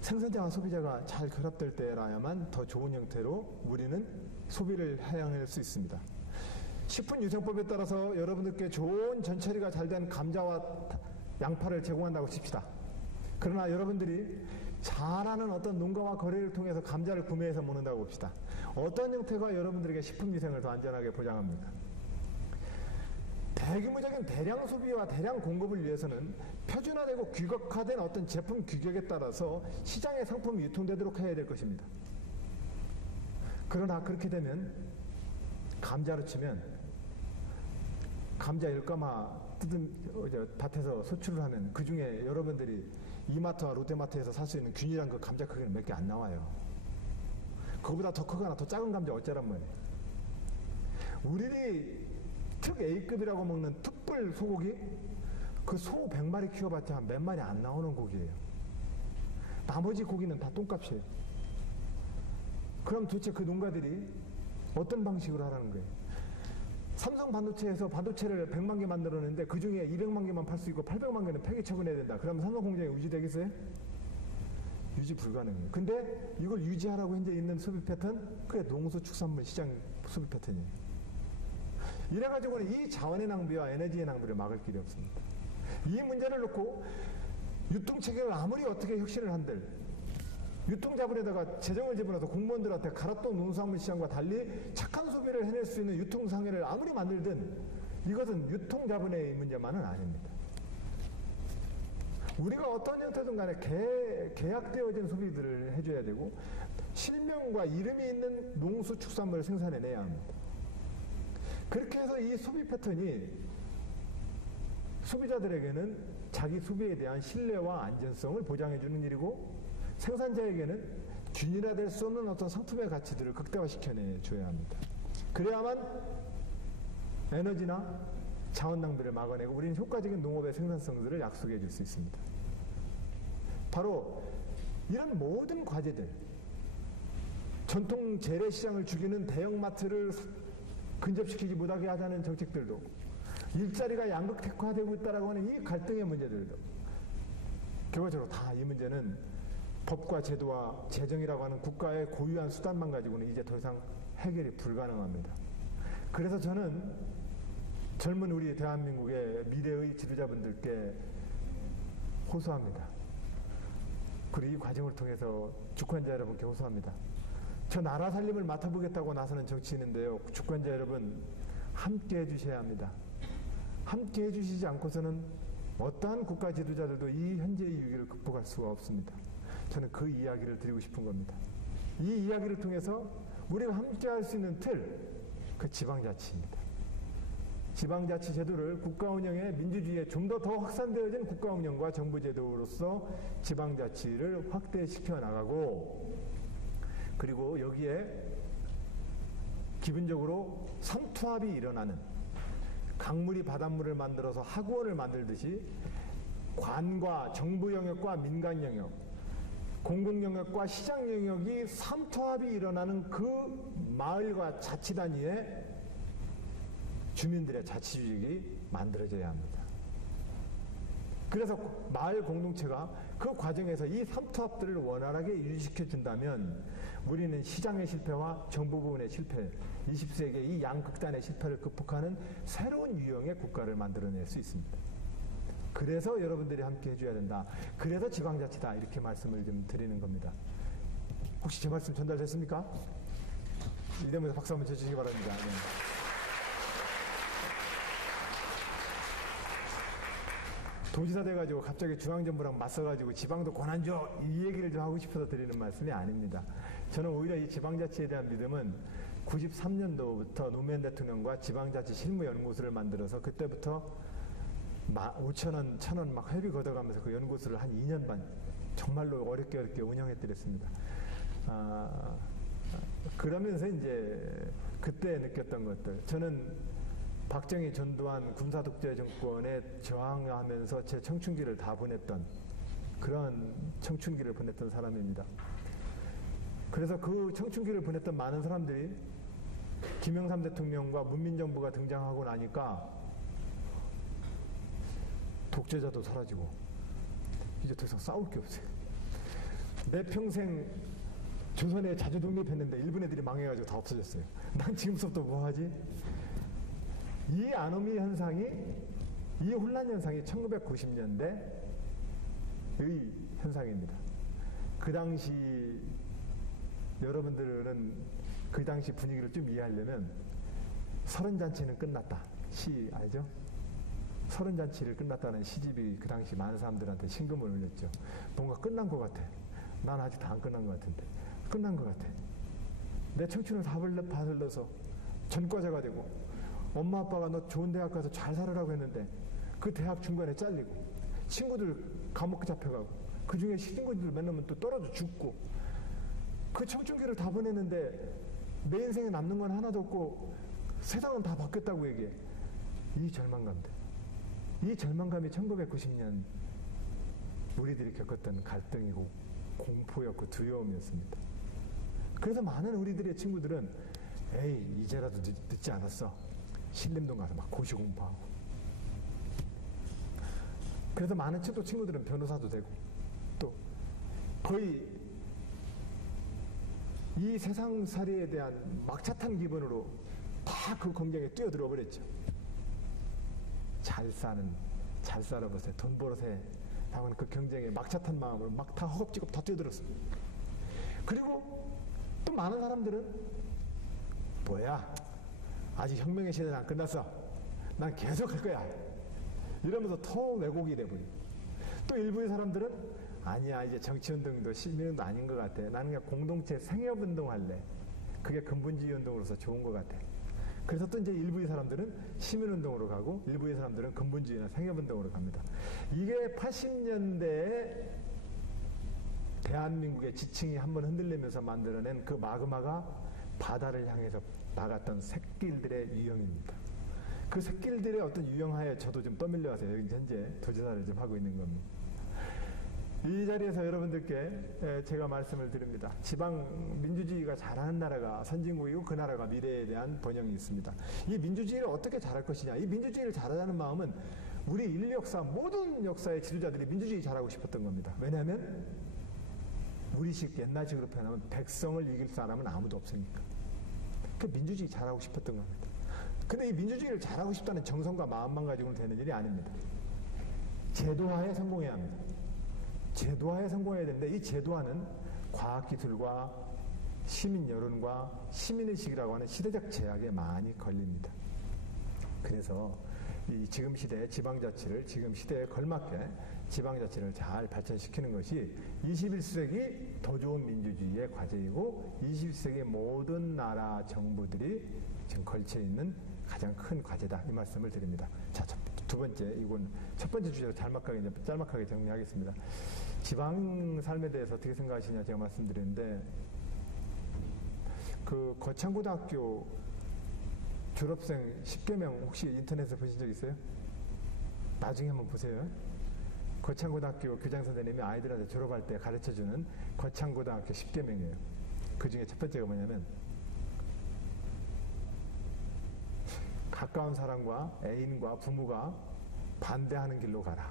생산자와 소비자가 잘 결합될 때라야만 더 좋은 형태로 우리는 소비를 해양할 수 있습니다. 식품유생법에 따라서 여러분들께 좋은 전처리가 잘 된 감자와 양파를 제공한다고 칩시다. 그러나 여러분들이 잘하는 어떤 농가와 거래를 통해서 감자를 구매해서 먹는다고 봅시다. 어떤 형태가 여러분들에게 식품위생을 더 안전하게 보장합니까? 대규모적인 대량 소비와 대량 공급을 위해서는 표준화되고 규격화된 어떤 제품 규격에 따라서 시장의 상품이 유통되도록 해야 될 것입니다. 그러나 그렇게 되면 감자로 치면 감자 일가마 뜯은 밭에서 소출을 하면 그 중에 여러분들이 이마트와 롯데마트에서 살 수 있는 균일한 그 감자 크기는 몇 개 안 나와요. 그거보다 더 크거나 더 작은 감자 어쩌란 말이에요. 우리들이 특 A급이라고 먹는 특불 소고기, 그 소 100마리 키워봤자 몇 마리 안 나오는 고기예요. 나머지 고기는 다 똥값이에요. 그럼 도대체 그 농가들이 어떤 방식으로 하라는 거예요? 삼성 반도체에서 반도체를 100만 개 만들었는데 그 중에 200만 개만 팔 수 있고 800만 개는 폐기 처분해야 된다. 그러면 삼성 공장이 유지되겠어요? 유지 불가능해요. 근데 이걸 유지하라고 현재 있는 소비 패턴, 그게 농수축산물 시장 소비 패턴이에요. 이래가지고는 이 자원의 낭비와 에너지의 낭비를 막을 길이 없습니다. 이 문제를 놓고 유통체계를 아무리 어떻게 혁신을 한들 유통자본에다가 재정을 집어넣어서 공무원들한테 갈아떤 농수산물 시장과 달리 착한 소비를 해낼 수 있는 유통상해를 아무리 만들든 이것은 유통자본의 문제만은 아닙니다. 우리가 어떤 형태든 간에 계약되어진 소비들을 해줘야 되고 실명과 이름이 있는 농수축산물을 생산해내야 합니다. 그렇게 해서 이 소비 패턴이 소비자들에게는 자기 소비에 대한 신뢰와 안전성을 보장해주는 일이고 생산자에게는 균일화될 수 없는 어떤 상품의 가치들을 극대화시켜내줘야 합니다. 그래야만 에너지나 자원 낭비를 막아내고 우리는 효과적인 농업의 생산성들을 약속해 줄 수 있습니다. 바로 이런 모든 과제들, 전통 재래시장을 죽이는 대형마트를 근접시키지 못하게 하자는 정책들도, 일자리가 양극화되고 있다라고 하는 이 갈등의 문제들도, 결과적으로 다 이 문제는 법과 제도와 재정이라고 하는 국가의 고유한 수단만 가지고는 이제 더 이상 해결이 불가능합니다. 그래서 저는 젊은 우리 대한민국의 미래의 지도자분들께 호소합니다. 그리고 이 과정을 통해서 주권자 여러분께 호소합니다. 저 나라 살림을 맡아보겠다고 나서는 정치인인데요. 주권자 여러분 함께 해주셔야 합니다. 함께 해주시지 않고서는 어떠한 국가 지도자들도 이 현재의 위기를 극복할 수가 없습니다. 저는 그 이야기를 드리고 싶은 겁니다. 이 이야기를 통해서 우리가 함께 할 수 있는 틀, 그 지방자치입니다. 지방자치 제도를 국가 운영의 민주주의에 좀 더 확산되어진 국가 운영과 정부 제도로서 지방자치를 확대시켜 나가고, 그리고 여기에 기본적으로 삼투압이 일어나는, 강물이 바닷물을 만들어서 하구원을 만들듯이 관과 정부 영역과 민간 영역, 공공 영역과 시장 영역이 삼투압이 일어나는 그 마을과 자치단위에 주민들의 자치주의가 만들어져야 합니다. 그래서 마을 공동체가 그 과정에서 이 삼투압들을 원활하게 유지시켜 준다면 우리는 시장의 실패와 정부 부분의 실패, 20세기의 이 양극단의 실패를 극복하는 새로운 유형의 국가를 만들어낼 수 있습니다. 그래서 여러분들이 함께 해줘야 된다. 그래서 지방자치다. 이렇게 말씀을 좀 드리는 겁니다. 혹시 제 말씀 전달됐습니까? 이러면서 박수 한번 쳐주시기 바랍니다. 네. 도지사 돼가지고 갑자기 중앙정부랑 맞서가지고 지방도 권한 줘! 이 얘기를 좀 하고 싶어서 드리는 말씀이 아닙니다. 저는 오히려 이 지방자치에 대한 믿음은 93년도부터 노무현 대통령과 지방자치 실무연구소를 만들어서 그때부터 5천원, 1,000원 막 회비 걷어가면서 그 연구소를 한 2년 반 정말로 어렵게 운영해드렸습니다. 그러면서 이제 그때 느꼈던 것들, 저는 박정희 전두환 군사독재 정권에 저항하면서 제 청춘기를 다 보냈던 그런 청춘기를 보냈던 사람입니다. 그래서 그 청춘기를 보냈던 많은 사람들이 김영삼 대통령과 문민정부가 등장하고 나니까 독재자도 사라지고 이제 더 이상 싸울 게 없어요. 내 평생 조선에 자주 독립했는데 일본 애들이 망해가지고 다 없어졌어요. 난 지금부터 뭐 하지? 이 아노미 현상이, 이 혼란 현상이 1990년대의 현상입니다. 그 당시 여러분들은 그 당시 분위기를 좀 이해하려면 서른잔치는 끝났다. 시 알죠? 서른잔치를 끝났다는 시집이 그 당시 많은 사람들한테 신금을 울렸죠. 뭔가 끝난 것 같아. 난 아직 다 안 끝난 것 같은데. 끝난 것 같아. 내 청춘을 다 받을러서 전과자가 되고 엄마 아빠가 너 좋은 대학 가서 잘 살으라고 했는데 그 대학 중간에 잘리고 친구들 감옥 잡혀가고 그 중에 친구들 만나면 또 떨어져 죽고 그 청춘기를 다 보냈는데 내 인생에 남는 건 하나도 없고 세상은 다 바뀌었다고 얘기해. 이 절망감들. 이 절망감이 1990년 우리들이 겪었던 갈등이고 공포였고 두려움이었습니다. 그래서 많은 우리들의 친구들은 에이 이제라도 늦지 않았어. 신림동 가서 막 고시 공부하고. 그래서 많은 또 친구들은 변호사도 되고 또 거의 이 세상살이에 대한 막차탄 기분으로 다 그 공경에 뛰어들어 버렸죠. 잘 살아보세요. 돈 벌어세. 당한 그 경쟁에 막차탄 마음으로 막 다 허겁지겁 다 뛰어들었어. 그리고 또 많은 사람들은 뭐야? 아직 혁명의 시대는 안 끝났어. 난 계속 할 거야. 이러면서 더 왜곡이 돼버리고. 또 일부의 사람들은 아니야 이제 정치운동도 시민운동 아닌 것 같아. 나는 그냥 공동체 생협운동 할래. 그게 근본주의 운동으로서 좋은 것 같아. 그래서 또 이제 일부의 사람들은 시민운동으로 가고 일부의 사람들은 근본주의나 생협운동으로 갑니다. 이게 80년대에 대한민국의 지층이 한번 흔들리면서 만들어낸 그 마그마가 바다를 향해서 나갔던 샛길들의 유형입니다. 그 샛길들의 어떤 유형하에 저도 좀 떠밀려와서 여기 현재 도지사를 좀 하고 있는 겁니다. 이 자리에서 여러분들께 제가 말씀을 드립니다. 지방 민주주의가 잘하는 나라가 선진국이고 그 나라가 미래에 대한 번영이 있습니다. 이 민주주의를 어떻게 잘할 것이냐. 이 민주주의를 잘하자는 마음은 우리 인류 역사 모든 역사의 지도자들이 민주주의 잘하고 싶었던 겁니다. 왜냐하면 우리식 옛날식으로 표현하면 백성을 이길 사람은 아무도 없으니까. 그 민주주의 잘하고 싶었던 겁니다. 근데 이 민주주의를 잘하고 싶다는 정성과 마음만 가지고는 되는 일이 아닙니다. 제도화에 성공해야 합니다. 제도화에 성공해야 되는데 이 제도화는 과학기술과 시민 여론과 시민의식이라고 하는 시대적 제약에 많이 걸립니다. 그래서 이 지금 시대의 지방자치를 지금 시대에 걸맞게 지방자치를 잘 발전시키는 것이 21세기 더 좋은 민주주의의 과제이고 21세기 모든 나라 정부들이 지금 걸쳐있는 가장 큰 과제다. 이 말씀을 드립니다. 자, 두 번째, 이건 첫 번째 주제로 짤막하게 정리하겠습니다. 지방 삶에 대해서 어떻게 생각하시냐 제가 말씀드렸는데, 그 거창고등학교 졸업생 10개명 혹시 인터넷에 보신 적 있어요? 나중에 한번 보세요. 거창고등학교 교장선생님이 아이들한테 졸업할 때 가르쳐주는 거창고등학교 10개명이에요. 그 중에 첫 번째가 뭐냐면, 가까운 사람과 애인과 부모가 반대하는 길로 가라.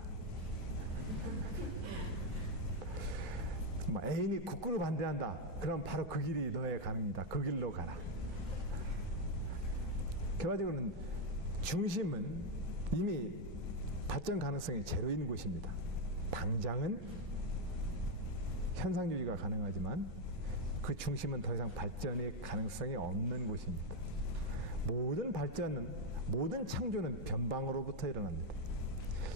애인이 굳건히 반대한다. 그럼 바로 그 길이 너의 가능이다. 그 길로 가라. 결과적으로는 중심은 이미 발전 가능성이 제로인 곳입니다. 당장은 현상 유지가 가능하지만 그 중심은 더 이상 발전의 가능성이 없는 곳입니다. 모든 발전은, 모든 창조는 변방으로부터 일어납니다.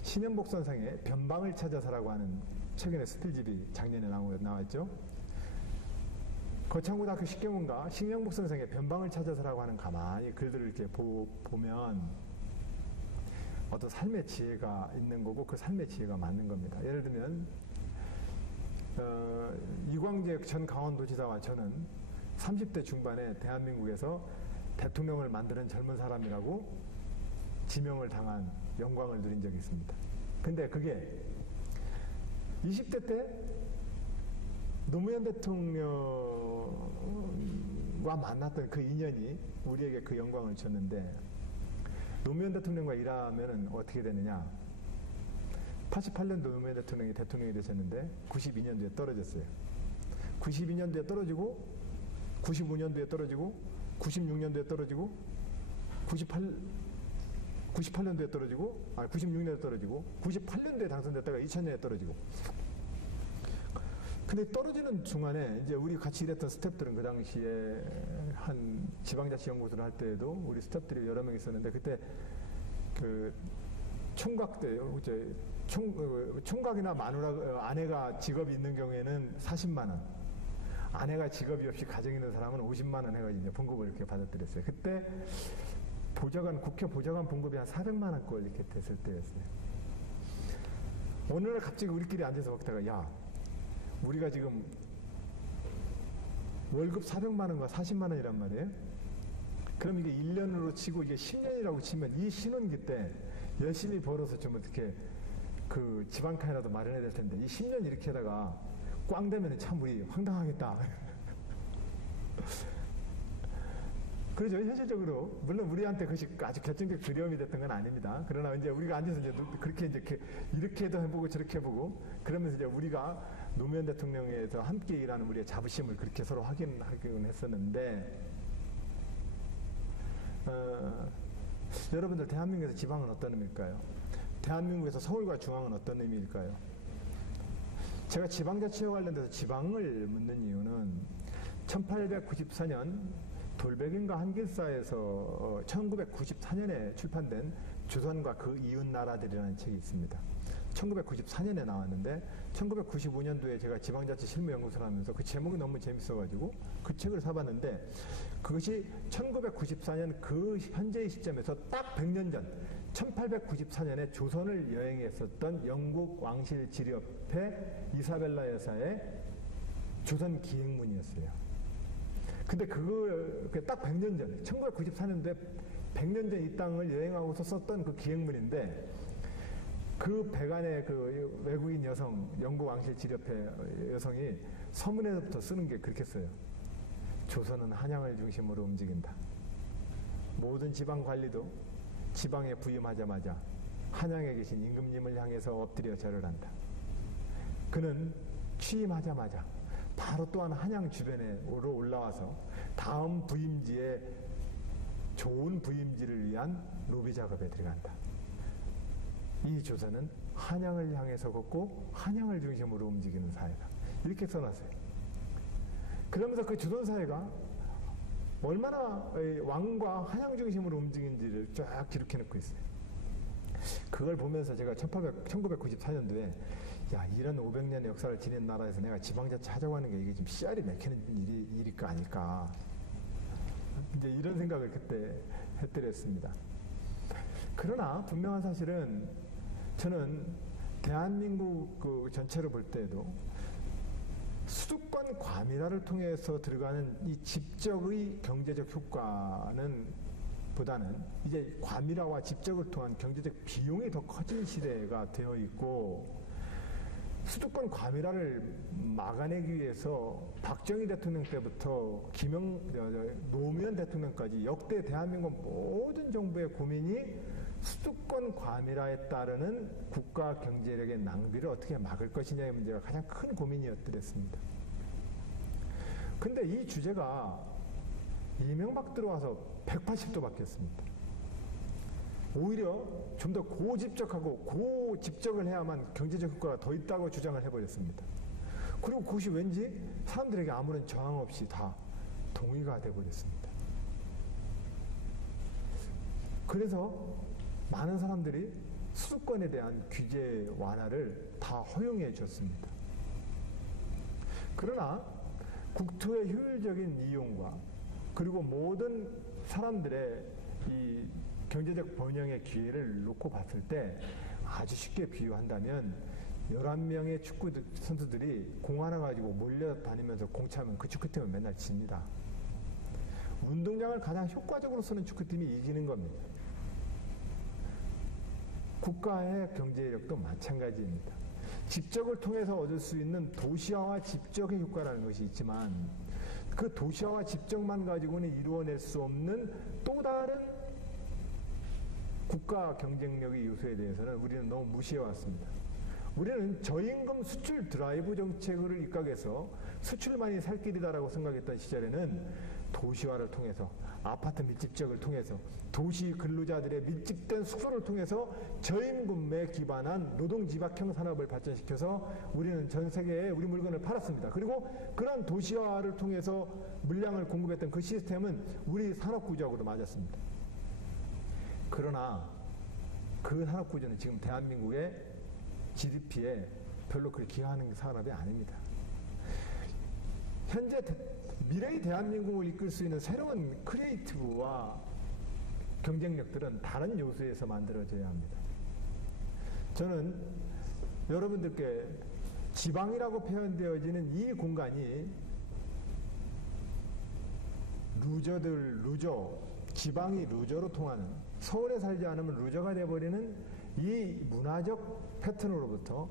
신현복 선생의 변방을 찾아서라고 하는 최근에 스틸집이 작년에 나왔죠. 거창고등학교 10개문과 신현복 선생의 변방을 찾아서라고 하는 가만히 글들을 이렇게 보면 어떤 삶의 지혜가 있는 거고 그 삶의 지혜가 맞는 겁니다. 예를 들면 이광재 전 강원도지사와 저는 30대 중반에 대한민국에서 대통령을 만드는 젊은 사람이라고 지명을 당한 영광을 누린 적이 있습니다. 근데 그게 20대 때 노무현 대통령과 만났던 그 인연이 우리에게 그 영광을 줬는데, 노무현 대통령과 일하면은 어떻게 되느냐. 88년도 노무현 대통령이 되셨는데 92년도에 떨어졌어요. 92년도에 떨어지고 95년도에 떨어지고 96년도에 떨어지고 98년도에 떨어지고 96년도에 떨어지고 98년도에 당선됐다가 2000년에 떨어지고. 근데 떨어지는 중간에 이제 우리 같이 일했던 스태프들은 그 당시에 한 지방자치연구소를 할 때에도 우리 스태프들이 여러 명 있었는데, 그때 그 총각 때, 총각이나 마누라, 아내가 직업이 있는 경우에는 40만 원. 아내가 직업이 없이 가정이 있는 사람은 50만 원 해가지고 이제 봉급을 이렇게 받아들였어요. 그때 국회 보좌관 봉급이 한 400만 원꼴 이렇게 됐을 때였어요. 어느 날 갑자기 우리끼리 앉아서 먹다가, 야, 우리가 지금 월급 400만 원과 40만 원이란 말이에요. 그럼 이게 1년으로 치고 이게 10년이라고 치면 이 신혼기 때 열심히 벌어서 좀 어떻게 그 지방칸이라도 마련해야 될 텐데 이 10년 이렇게 하다가 꽝 되면 참 우리 황당하겠다. 그러죠. 현실적으로. 물론 우리한테 그것이 아주 결정적 두려움이 됐던 건 아닙니다. 그러나 이제 우리가 앉아서 이제 그렇게 이제 이렇게도 해보고 저렇게 해보고 그러면서 이제 우리가 노무현 대통령에서 함께 일하는 우리의 자부심을 그렇게 서로 하긴 했었는데, 여러분들 대한민국에서 지방은 어떤 의미일까요? 대한민국에서 서울과 중앙은 어떤 의미일까요? 제가 지방자치와 관련돼서 지방을 묻는 이유는 1894년 돌백인과 한길사에서 1994년에 출판된 조선과 그 이웃 나라들이라는 책이 있습니다. 1994년에 나왔는데 1995년도에 제가 지방자치 실무연구소를 하면서 그 제목이 너무 재밌어가지고 그 책을 사봤는데 그것이 1994년 그 현재의 시점에서 딱 100년 전 1894년에 조선을 여행했었던 영국 왕실 지리협회 이사벨라 여사의 조선 기행문이었어요. 근데 그거 딱 100년 전, 1994년도에 100년 전 이 땅을 여행하고서 썼던 그 기행문인데 그 배간의 그 외국인 여성, 영국 왕실 지리협회 여성이 서문에서부터 쓰는 게 그렇게 써요. 조선은 한양을 중심으로 움직인다. 모든 지방 관리도 지방에 부임하자마자 한양에 계신 임금님을 향해서 엎드려 절을 한다. 그는 취임하자마자 바로 또한 한양 주변으로 올라와서 다음 부임지에 좋은 부임지를 위한 로비 작업에 들어간다. 이 조선은 한양을 향해서 걷고 한양을 중심으로 움직이는 사회다. 이렇게 써놨어요. 그러면서 그 조선 사회가 얼마나 왕과 한양 중심으로 움직이는지를 쫙 기록해놓고 있어요. 그걸 보면서 제가 1994년도에 야, 이런 500년의 역사를 지닌 나라에서 내가 지방자치 하자고 하는 게 이게 지금 씨알이 맥히는 일일까 아닐까. 이제 이런 생각을 그때 했더랬습니다. 그러나 분명한 사실은 저는 대한민국 그 전체를 볼 때에도 수도권 과밀화를 통해서 들어가는 이 직접의 경제적 효과는 보다는 이제 과밀화와 직접을 통한 경제적 비용이 더 커진 시대가 되어 있고 수도권 과밀화를 막아내기 위해서 박정희 대통령 때부터 노무현 대통령까지 역대 대한민국 모든 정부의 고민이 수도권 과밀화에 따르는 국가 경제력의 낭비를 어떻게 막을 것이냐의 문제가 가장 큰 고민이었더랬습니다. 근데 이 주제가 이명박 들어와서 180도 바뀌었습니다. 오히려 좀 더 고집적하고 고집적을 해야만 경제적 효과가 더 있다고 주장을 해버렸습니다. 그리고 그것이 왠지 사람들에게 아무런 저항 없이 다 동의가 돼버렸습니다. 그래서 많은 사람들이 수도권에 대한 규제 완화를 다 허용해 줬습니다. 그러나 국토의 효율적인 이용과 그리고 모든 사람들의 이 경제적 번영의 기회를 놓고 봤을 때 아주 쉽게 비유한다면 11명의 축구 선수들이 공 하나 가지고 몰려다니면서 공차면 그 축구팀은 맨날 집니다. 운동장을 가장 효과적으로 쓰는 축구팀이 이기는 겁니다. 국가의 경제력도 마찬가지입니다. 집적을 통해서 얻을 수 있는 도시화와 집적의 효과라는 것이 있지만 그 도시화와 집적만 가지고는 이루어낼 수 없는 또 다른 국가 경쟁력의 요소에 대해서는 우리는 너무 무시해왔습니다. 우리는 저임금 수출 드라이브 정책을 입각해서 수출만이 살 길이다라고 생각했던 시절에는 도시화를 통해서 아파트 밀집지역을 통해서 도시 근로자들의 밀집된 숙소를 통해서 저임금에 기반한 노동집약형 산업을 발전시켜서 우리는 전 세계에 우리 물건을 팔았습니다. 그리고 그런 도시화를 통해서 물량을 공급했던 그 시스템은 우리 산업구조하고도 맞았습니다. 그러나 그 산업 구조는 지금 대한민국의 GDP에 별로 그렇게 기여하는 산업이 아닙니다. 현재 미래의 대한민국을 이끌 수 있는 새로운 크리에이티브와 경쟁력들은 다른 요소에서 만들어져야 합니다. 저는 여러분들께 지방이라고 표현되어지는 이 공간이 루저, 지방이 루저로 통하는, 서울에 살지 않으면 루저가 되어버리는 이 문화적 패턴으로부터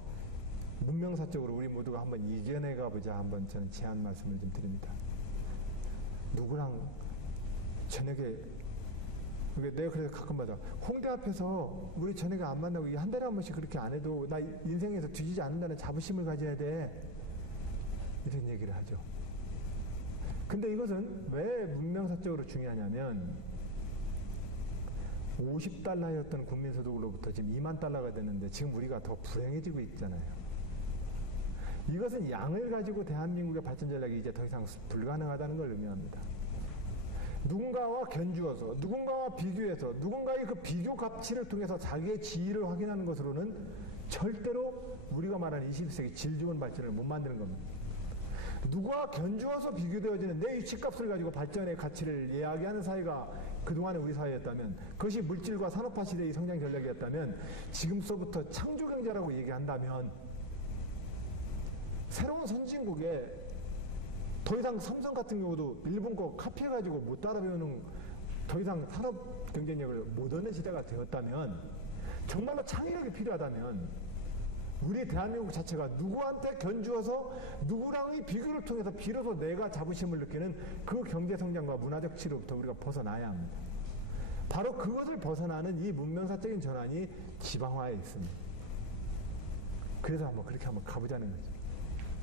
문명사적으로 우리 모두가 한번 이전해 가보자, 한번 저는 제안 말씀을 좀 드립니다. 누구랑 저녁에, 내가 그래서 가끔마다 홍대 앞에서 우리 저녁에 안 만나고 한 달에 한 번씩 그렇게 안 해도 나 인생에서 뒤지지 않는다는 자부심을 가져야 돼, 이런 얘기를 하죠. 근데 이것은 왜 문명사적으로 중요하냐면 50달러였던 국민소득으로부터 지금 2만 달러가 됐는데 지금 우리가 더 불행해지고 있잖아요. 이것은 양을 가지고 대한민국의 발전 전략이 이제 더 이상 불가능하다는 걸 의미합니다. 누군가와 견주어서, 누군가와 비교해서, 누군가의 그 비교 가치를 통해서 자기의 지위를 확인하는 것으로는 절대로 우리가 말하는 21세기 질 좋은 발전을 못 만드는 겁니다. 누구와 견주어서 비교되어지는 내 위치값을 가지고 발전의 가치를 이야기하는 사회가 그동안의 우리 사회였다면, 그것이 물질과 산업화 시대의 성장 전략이었다면, 지금서부터 창조경제라고 얘기한다면 새로운 선진국에 더 이상 삼성 같은 경우도 일본 거 카피해가지고 못 따라 배우는, 더 이상 산업 경쟁력을 못 얻는 시대가 되었다면, 정말로 창의력이 필요하다면 우리 대한민국 자체가 누구한테 견주어서 누구랑의 비교를 통해서 비로소 내가 자부심을 느끼는 그 경제성장과 문화적 치로부터 우리가 벗어나야 합니다. 바로 그것을 벗어나는 이 문명사적인 전환이 지방화에 있습니다. 그래서 그렇게 한번 가보자는 거죠.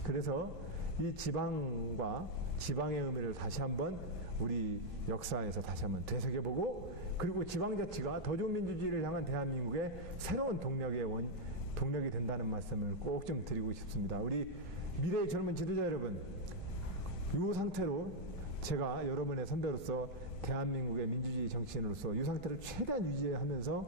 그래서 이 지방과 지방의 의미를 다시 한번 우리 역사에서 다시 한번 되새겨보고, 그리고 지방자치가 더 좋은 민주주의를 향한 대한민국의 새로운 동력이 된다는 말씀을 꼭 좀 드리고 싶습니다. 우리 미래의 젊은 지도자 여러분, 이 상태로 제가 여러분의 선배로서 대한민국의 민주주의 정치인으로서 이 상태를 최대한 유지하면서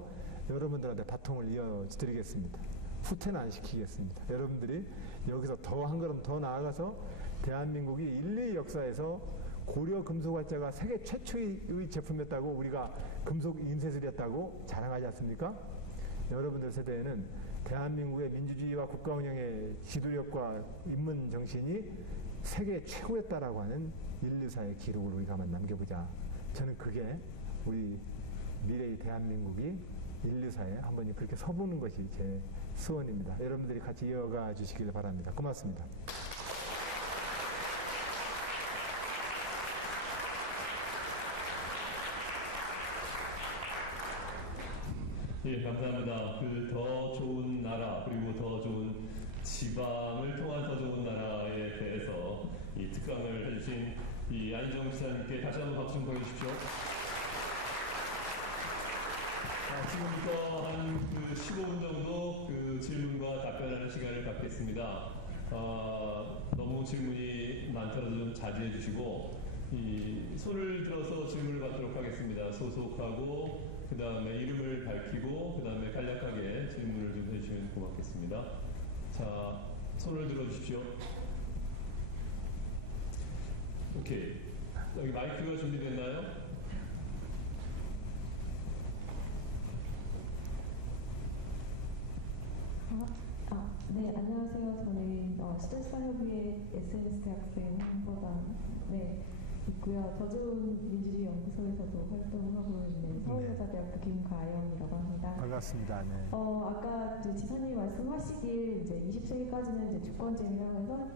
여러분들한테 바통을 이어드리겠습니다. 후퇴는 안 시키겠습니다. 여러분들이 여기서 더 한 걸음 더 나아가서 대한민국이 인類역사에서 고려 금속활자가 세계 최초의 제품이었다고, 우리가 금속 인쇄술이었다고 자랑하지 않습니까? 여러분들 세대에는 대한민국의 민주주의와 국가운영의 지도력과 인문 정신이 세계 최고였다라고 하는 인류사의 기록을 우리가 한번 남겨보자. 저는 그게 우리 미래의 대한민국이 인류사에 한번 그렇게 서보는 것이 제 소원입니다. 여러분들이 같이 이어가 주시길 바랍니다. 고맙습니다. 예, 감사합니다. 그 더 좋은 나라, 그리고 더 좋은 지방을 통한 더 좋은 나라에 대해서 이 특강을 해주신 이 안희정 지사님께 다시 한번 박수 좀 보내주십시오. 지금부터 한 15분 정도 그 질문과 답변하는 시간을 갖겠습니다. 너무 질문이 많더라도 좀 자제해 주시고, 이 손을 들어서 질문을 받도록 하겠습니다. 소속하고, 그 다음에 이름을 밝히고, 그 다음에 간략하게 질문을 좀 해주시면 고맙겠습니다. 자, 손을 들어주십시오. 오케이. 여기 마이크가 준비됐나요? 네, 안녕하세요. 저는 시대사협의회 SNS 대학생 홍보단 있고요. 더 좋은 민주주의 연구소에서도 활동하고 있는 서울여자대학교 김가영이라고 합니다. 반갑습니다. 네. 아까 지사님이 말씀하시길 이제 20세기까지는 이제 주권쟁이라면서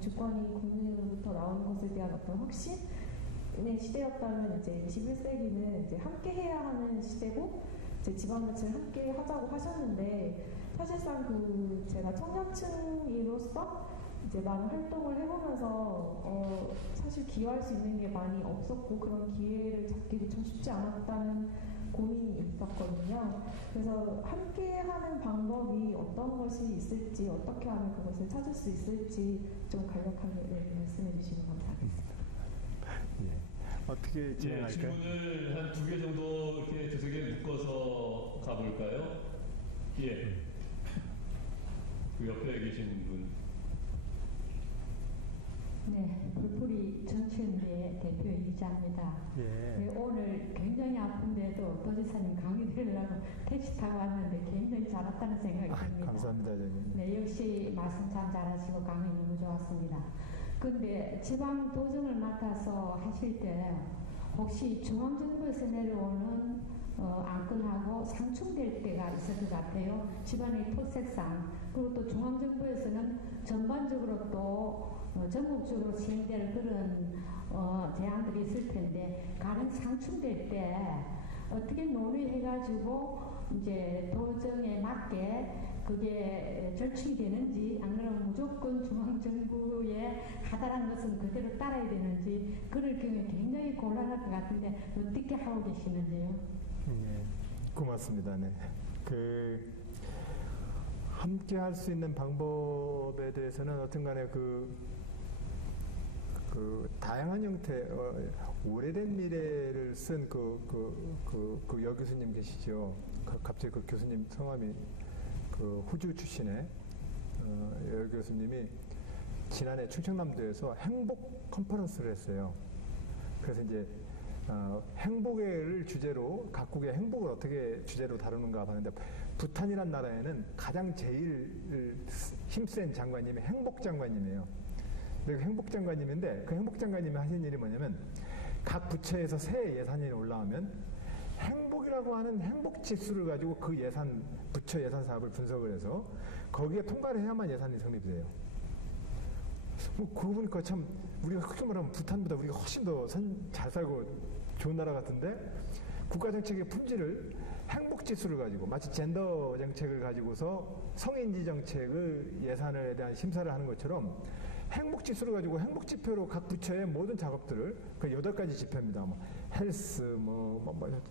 주권이 국민으로부터 나오는 것에 대한 어떤 확신의 시대였다면, 이제 21세기는 이제 함께 해야 하는 시대고, 이제 지방자치를 함께 하자고 하셨는데, 사실상 제가 청년층으로서 이제 많은 활동을 해보면서 사실 기여할 수 있는 게 많이 없었고, 그런 기회를 잡기도 참 쉽지 않았다는 고민이 있었거든요. 그래서 함께하는 방법이 어떤 것이 있을지, 어떻게 하면 그것을 찾을 수 있을지 좀 간략하게 말씀해 주시면 감사하겠습니다. 예. 어떻게 진행할까요? 질문을 한 2개 정도 이렇게 2-3개 묶어서 가볼까요? 예. 그 옆에 계신 분. 네, 불풀이 정치연대 대표이사입니다. 예. 네, 오늘 굉장히 아픈데도 도지사님 강의 들으려고 택시 타고 왔는데 굉장히 잘 왔다는 생각이 듭니다. 감사합니다, 저는. 네, 역시 말씀 참 잘하시고 강의 너무 좋았습니다. 근데 지방 도정을 맡아서 하실 때 혹시 중앙정부에서 내려오는 안건하고 상충될 때가 있을 것 같아요. 집안의 토색상. 그리고 또 중앙정부에서는 전반적으로 또 전국적으로 시행될 그런 제안들이 있을 텐데 가령 상충될 때 어떻게 논의해가지고 이제 도정에 맞게 그게 절충이 되는지 안 그러면 무조건 중앙정부에 하다란 것은 그대로 따라야 되는지 그럴 경우에 굉장히 곤란할 것 같은데 어떻게 하고 계시는지요? 네, 고맙습니다. 네. 함께 할 수 있는 방법에 대해서는 어떤간에 다양한 형태, 오래된 미래를 쓴 여 교수님 계시죠. 갑자기 그 교수님 성함이 호주 출신의 여 교수님이 지난해 충청남도에서 행복 컨퍼런스를 했어요. 그래서 이제 행복을 주제로 각국의 행복을 어떻게 주제로 다루는가 하는데 부탄이란 나라에는 가장 제일 힘센 장관님이 행복장관님이에요. 그 행복장관님인데 그 행복장관님이 하신 일이 뭐냐면 각 부처에서 새 예산이 올라오면 행복이라고 하는 행복지수를 가지고 그 부처 예산 사업을 분석을 해서 거기에 통과를 해야만 예산이 성립돼요. 그거 보니까 참 우리가 크게 말하면 부탄보다 우리가 훨씬 더 잘 살고 좋은 나라 같은데 국가정책의 품질을 행복지수를 가지고 마치 젠더 정책을 가지고서 성인지 정책의 예산에 대한 심사를 하는 것처럼 행복지수를 가지고 행복지표로 각 부처의 모든 작업들을 그 8가지 지표입니다. 헬스,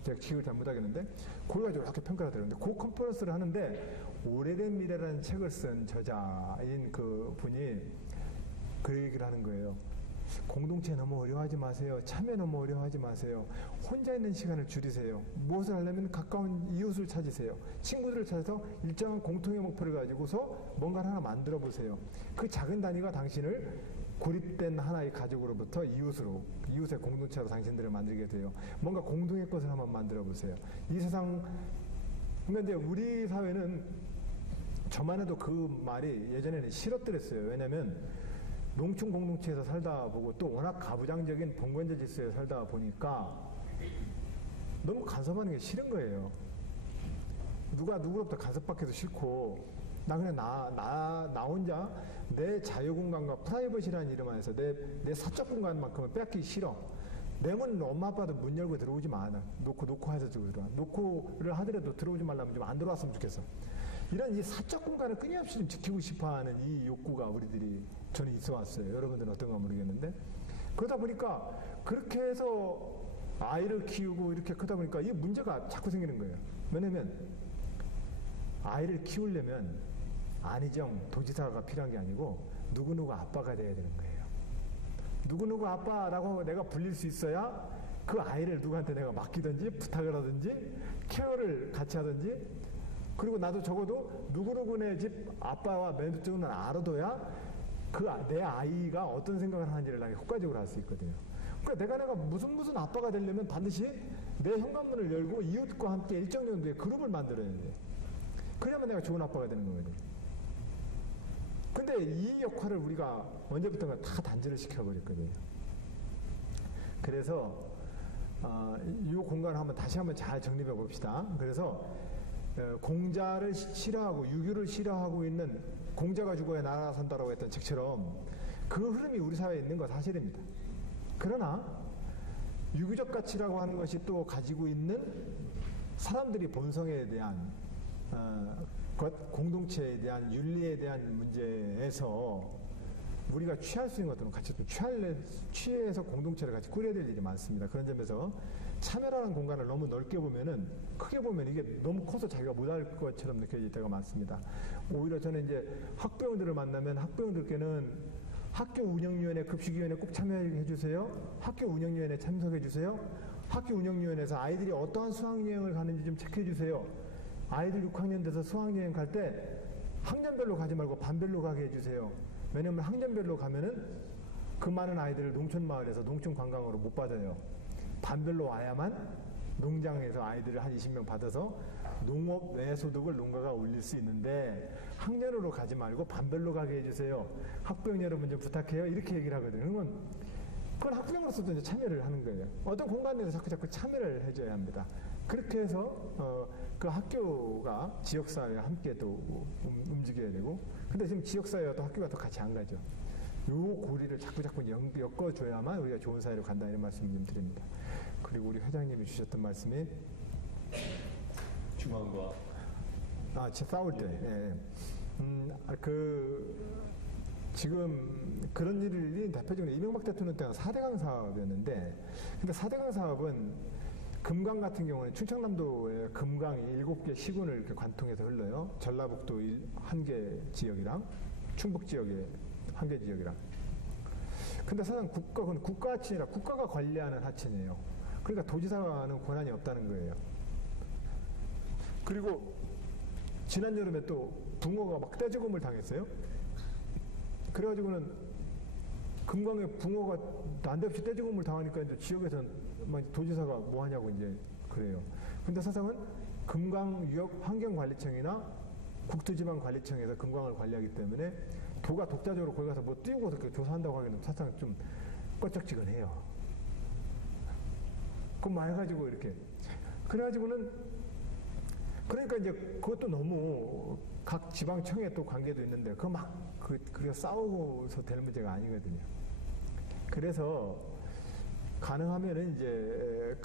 제가 기억을 잘못하겠는데 그걸 가지고 이렇게 평가를 하더라고요. 그 컨퍼런스를 하는데 오래된 미래라는 책을 쓴 저자인 그 분이 그 얘기를 하는 거예요. 공동체 너무 어려워하지 마세요. 참여 너무 어려워하지 마세요. 혼자 있는 시간을 줄이세요. 무엇을 하려면 가까운 이웃을 찾으세요. 친구들을 찾아서 일정한 공통의 목표를 가지고서 뭔가를 하나 만들어 보세요. 그 작은 단위가 당신을 고립된 하나의 가족으로부터 이웃의 공동체로 당신들을 만들게 돼요. 뭔가 공동의 것을 한번 만들어 보세요. 이 세상, 근데 이제 우리 사회는 저만 해도 그 말이 예전에는 싫었더랬어요. 왜냐면 농촌 공동체에서 살다 보고 또 워낙 가부장적인 봉건제 질서에 살다 보니까 너무 간섭하는 게 싫은 거예요. 누가 누구로부터 간섭받기도 싫고 나 그냥 나 혼자 내 자유공간과 프라이버시라는 이름 안에서 내 사적 공간만큼은 뺏기 싫어. 내 문 엄마 아빠도 문 열고 들어오지 마. 놓고 해서 들어와. 놓고를 하더라도 들어오지 말라면 좀 안 들어왔으면 좋겠어. 이런 이 사적 공간을 끊임없이 좀 지키고 싶어하는 이 욕구가 우리들이 저는 있어 왔어요. 여러분들은 어떤가 모르겠는데 그러다 보니까 그렇게 해서 아이를 키우고 이렇게 크다 보니까 이 문제가 자꾸 생기는 거예요. 왜냐면 아이를 키우려면 안희정 도지사가 필요한 게 아니고 누구누구 아빠가 돼야 되는 거예요. 누구누구 아빠라고 내가 불릴 수 있어야 그 아이를 누구한테 내가 맡기든지 부탁을 하든지 케어를 같이 하든지 그리고 나도 적어도 누구누구네 집 아빠와 매듭증은 알아둬야 내 아이가 어떤 생각을 하는지를 나게 효과적으로 알 수 있거든요. 그러니까 내가 무슨 아빠가 되려면 반드시 내 현관문을 열고 이웃과 함께 일정 정도의 그룹을 만들어야 돼. 그래야만 내가 좋은 아빠가 되는 거거든요. 근데 이 역할을 우리가 언제부턴가 다 단절을 시켜버렸거든요. 그래서 이 공간을 다시 한번 잘 정립해 봅시다. 그래서 공자를 싫어하고 유교를 싫어하고 있는 공자가 죽어야 나라가 산다라고 했던 책처럼 그 흐름이 우리 사회에 있는 건 사실입니다. 그러나 유교적 가치라고 하는 것이 또 가지고 있는 사람들이 본성에 대한 공동체에 대한 윤리에 대한 문제에서 우리가 취할 수 있는 것들은 같이 또 취해서 공동체를 같이 꾸려야 될 일이 많습니다. 그런 점에서 참여라는 공간을 너무 넓게 보면은 크게 보면 이게 너무 커서 자기가 못할 것처럼 느껴질 때가 많습니다. 오히려 저는 이제 학부형들을 만나면 학부형들께는 학교 운영위원회, 급식위원회 꼭 참여해 주세요. 학교 운영위원회 참석해 주세요. 학교 운영위원회에서 아이들이 어떠한 수학여행을 가는지 좀 체크해 주세요. 아이들 6학년 돼서 수학여행 갈 때 학년별로 가지 말고 반별로 가게 해주세요. 왜냐면 학년별로 가면은 그 많은 아이들을 농촌 마을에서 농촌 관광으로 못 받아요. 반별로 와야만 농장에서 아이들을 한 20명 받아서 농업 외소득을 농가가 올릴 수 있는데 학년으로 가지 말고 반별로 가게 해주세요. 학부형 여러분 좀 부탁해요. 이렇게 얘기를 하거든요. 그러면 그건 학부형으로서도 이제 참여를 하는 거예요. 어떤 공간에서 자꾸 참여를 해줘야 합니다. 그렇게 해서 그 학교가 지역사회와 함께 또 움직여야 되고, 근데 지금 지역사회와 또 학교가 또 같이 안 가죠. 요 고리를 자꾸 엮어줘야만 우리가 좋은 사회로 간다, 이런 말씀 좀 드립니다. 그리고 우리 회장님이 주셨던 말씀이 중앙과 싸울 때, 예. 지금 그런 일이 대표적으로 이명박 대통령 때는 4대강 사업이었는데, 근데 4대강 사업은 금강 같은 경우는 충청남도에 금강이 7개 시군을 이렇게 관통해서 흘러요. 전라북도 1개 지역이랑 충북 지역에 1개 지역이랑. 근데 사실은 그건 국가 하천이라 국가가 관리하는 하천이에요. 그러니까 도지사는 권한이 없다는 거예요. 그리고 지난 여름에 또 붕어가 막 떼죽음을 당했어요. 그래가지고는 금강에 붕어가 난데없이 떼죽음을 당하니까 이제 지역에서는 도지사가 뭐 하냐고 이제 그래요. 근데 사실은 금강유역환경관리청이나 국토지방관리청에서 금강을 관리하기 때문에 도가 독자적으로 거기 가서 뭐 띄우고 그렇게 조사한다고 하기는 사실상 좀 껄쩍지근해요. 그럼 뭐 해가지고 이렇게. 그래가지고는 그러니까 이제 그것도 너무 각 지방청에 또 관계도 있는데 그거 막 그게 싸우고서 될 문제가 아니거든요. 그래서 가능하면은 이제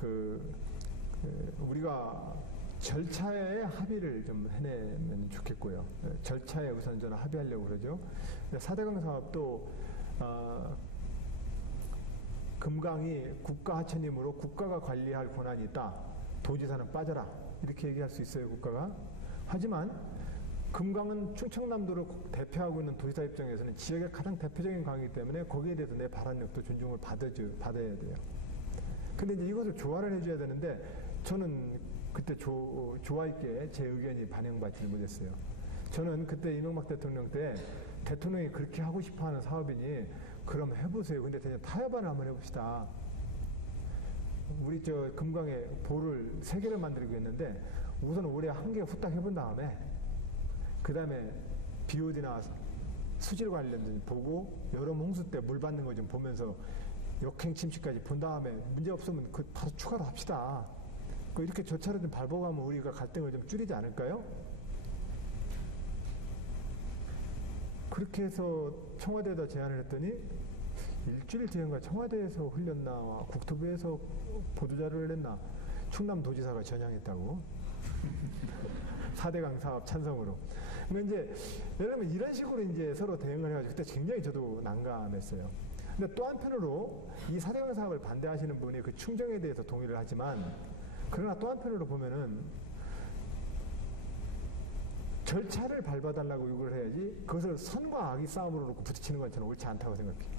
우리가 절차에 합의를 좀 해내면 좋겠고요. 절차에 우선 저는 합의하려고 그러죠. 4대강 사업도 금강이 국가 하천이므로 국가가 관리할 권한이 있다. 도지사는 빠져라. 이렇게 얘기할 수 있어요, 국가가. 하지만 금강은 충청남도를 대표하고 있는 도지사 입장에서는 지역의 가장 대표적인 강이기 때문에 거기에 대해서 내 발언력도 존중을 받아야 돼요. 근데 이제 이것을 조화를 해줘야 되는데 저는 그때 조화 있게 제 의견이 반영받지 못했어요. 저는 그때 이명박 대통령 때 대통령이 그렇게 하고 싶어 하는 사업이니 그럼 해보세요. 근데 그냥 타협안을 한번 해봅시다. 우리 금강에 보를 3개를 만들고 있는데 우선 올해 1개 후딱 해본 다음에 그 다음에 BOD나 수질 관련 보고 여름 홍수 때 물 받는 거 좀 보면서 역행 침식까지 본 다음에 문제 없으면 그 바로 추가로 합시다. 이렇게 절차를 좀 밟아가면 우리가 갈등을 좀 줄이지 않을까요? 그렇게 해서 청와대에다 제안을 했더니 일주일 뒤인가 청와대에서 흘렸나 국토부에서 보도자료를 냈나 충남도지사가 전향했다고. 4대강 사업 찬성으로. 그러니까 이제 여러분 이런 식으로 이제 서로 대응을 해가지고 그때 굉장히 저도 난감했어요. 근데 또 한편으로 이 4대강 사업을 반대하시는 분이 그 충정에 대해서 동의를 하지만 그러나 또 한편으로 보면은 절차를 밟아달라고 요구를 해야지 그것을 선과 악의 싸움으로 놓고 부딪히는 건 저는 옳지 않다고 생각해요.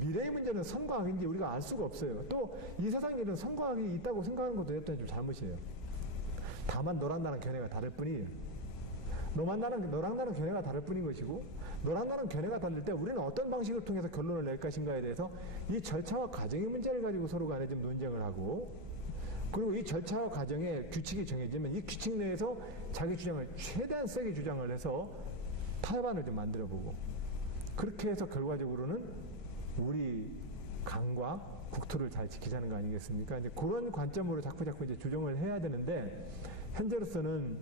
미래의 문제는 선과 악인지 우리가 알 수가 없어요. 또 이 세상 일은 선과 악이 있다고 생각하는 것도 여전히 좀 잘못이에요. 다만 너랑 나랑 견해가 다를 뿐이에요. 너랑 나랑 견해가 다를 뿐인 것이고 너랑 나랑 견해가 다를 때 우리는 어떤 방식을 통해서 결론을 낼 것인가에 대해서 이 절차와 과정의 문제를 가지고 서로 간에 좀 논쟁을 하고 그리고 이 절차와 과정에 규칙이 정해지면 이 규칙 내에서 자기 주장을 최대한 세게 주장을 해서 타협안을 좀 만들어보고 그렇게 해서 결과적으로는 우리 강과 국토를 잘 지키자는 거 아니겠습니까? 이제 그런 관점으로 자꾸 이제 조정을 해야 되는데 현재로서는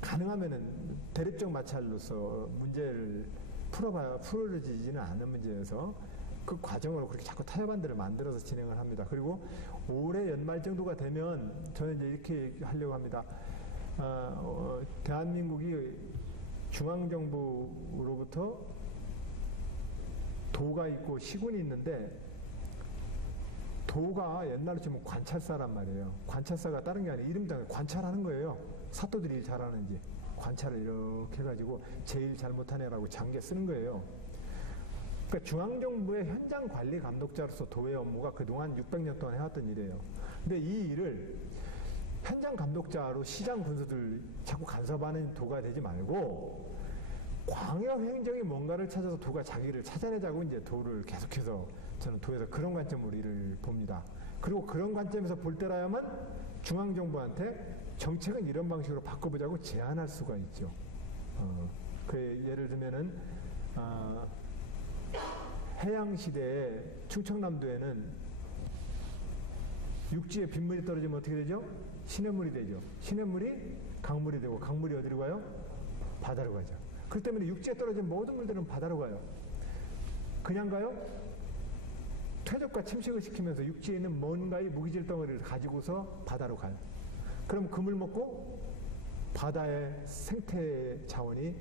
가능하면은 대립적 마찰로서 문제를 풀어지지는 않은 문제여서 그 과정으로 그렇게 자꾸 타협안들을 만들어서 진행을 합니다. 그리고 올해 연말 정도가 되면 저는 이제 이렇게 하려고 합니다. 대한민국이 중앙정부로부터 도가 있고 시군이 있는데 도가 옛날로 치면 관찰사란 말이에요. 관찰사가 다른 게 아니라 이름당 관찰하는 거예요. 사또들이 일 잘하는지 관찰을 이렇게 해가지고 제일 잘못하네라고 장계 쓰는 거예요. 그러니까 중앙정부의 현장 관리 감독자로서 도의 업무가 그동안 600년 동안 해왔던 일이에요. 근데 이 일을 현장 감독자로 시장 군수들 자꾸 간섭하는 도가 되지 말고 광역 행정이 뭔가를 찾아서 도가 자기를 찾아내자고 이제 도를 계속해서 저는 도에서 그런 관점으로 이를 봅니다. 그리고 그런 관점에서 볼 때라야만 중앙정부한테 정책은 이런 방식으로 바꿔보자고 제안할 수가 있죠. 그 예를 들면은 해양시대에 충청남도에는 육지에 빗물이 떨어지면 어떻게 되죠? 시냇물이 되죠. 시냇물이 강물이 되고 강물이 어디로 가요? 바다로 가죠. 그렇기 때문에 육지에 떨어진 모든 물들은 바다로 가요. 그냥 가요? 퇴적과 침식을 시키면서 육지에 있는 뭔가의 무기질 덩어리를 가지고서 바다로 가요. 그럼 그 물 먹고 바다의 생태 자원이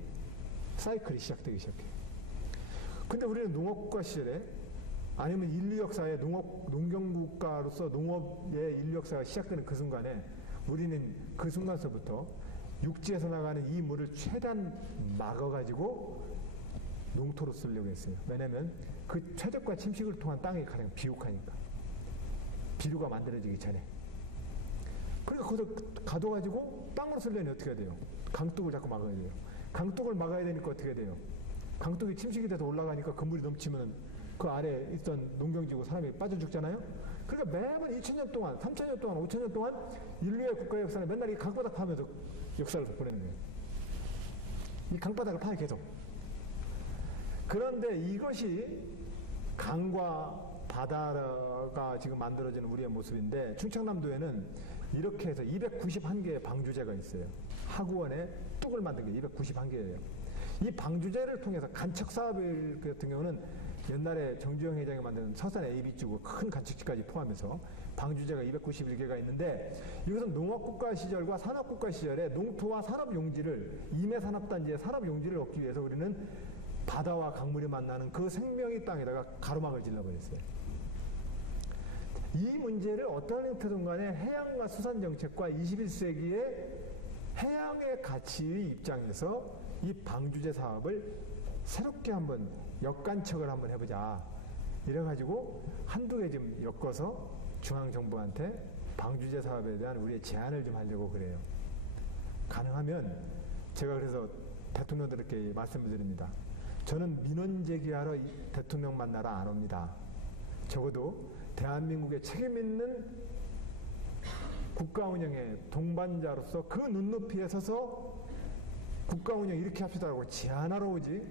사이클이 시작되기 시작해요. 근데 우리는 농업국가 시절에 아니면 인류 역사에 농경국가로서 농업의 인류 역사가 시작되는 그 순간에 우리는 그 순간서부터 육지에서 나가는 이 물을 최대한 막아가지고 농토로 쓰려고 했어요. 왜냐하면 그 퇴적과 침식을 통한 땅이 가장 비옥하니까. 비료가 만들어지기 전에. 그러니까 거기서 가둬가지고 땅으로 쓰려면 어떻게 해야 돼요? 강둑을 자꾸 막아야 돼요. 강둑을 막아야 되니까 어떻게 해야 돼요? 강둑이 침식이 돼서 올라가니까 그 물이 넘치면 그 아래에 있던 농경지고 사람이 빠져 죽잖아요? 그러니까 매번 2000년 동안, 3000년 동안, 5000년 동안 인류의 국가 역사는 맨날 이 강바닥 파면서 역사를 보내는 거예요. 이 강바닥을 파요, 계속. 그런데 이것이 강과 바다가 지금 만들어지는 우리의 모습인데 충청남도에는 이렇게 해서 291개의 방주제가 있어요. 하구원에 뚝을 만든 게 291개예요. 이 방주제를 통해서 간척 사업 같은 경우는 옛날에 정주영 회장이 만든 서산 AB주고 큰 간척지까지 포함해서 방주제가 291개가 있는데 이것은 농업국가 시절과 산업국가 시절에 농토와 산업용지를 임해산업단지의 산업용지를 얻기 위해서 우리는 바다와 강물이 만나는 그 생명의 땅에다가 가로막을 질러버렸어요. 이 문제를 어떤 형태든 간에 해양과 수산정책과 21세기의 해양의 가치의 입장에서 이 방주제 사업을 새롭게 한번 역간척을 한번 해보자. 이래가지고 한두 개 좀 엮어서 중앙정부한테 방주제 사업에 대한 우리의 제안을 좀 하려고 그래요. 가능하면 제가 그래서 대통령들께 말씀을 드립니다. 저는 민원 제기하러 대통령 만나러 안 옵니다. 적어도 대한민국의 책임 있는 국가 운영의 동반자로서 그 눈높이에 서서 국가 운영 이렇게 합시다라고 제안하러 오지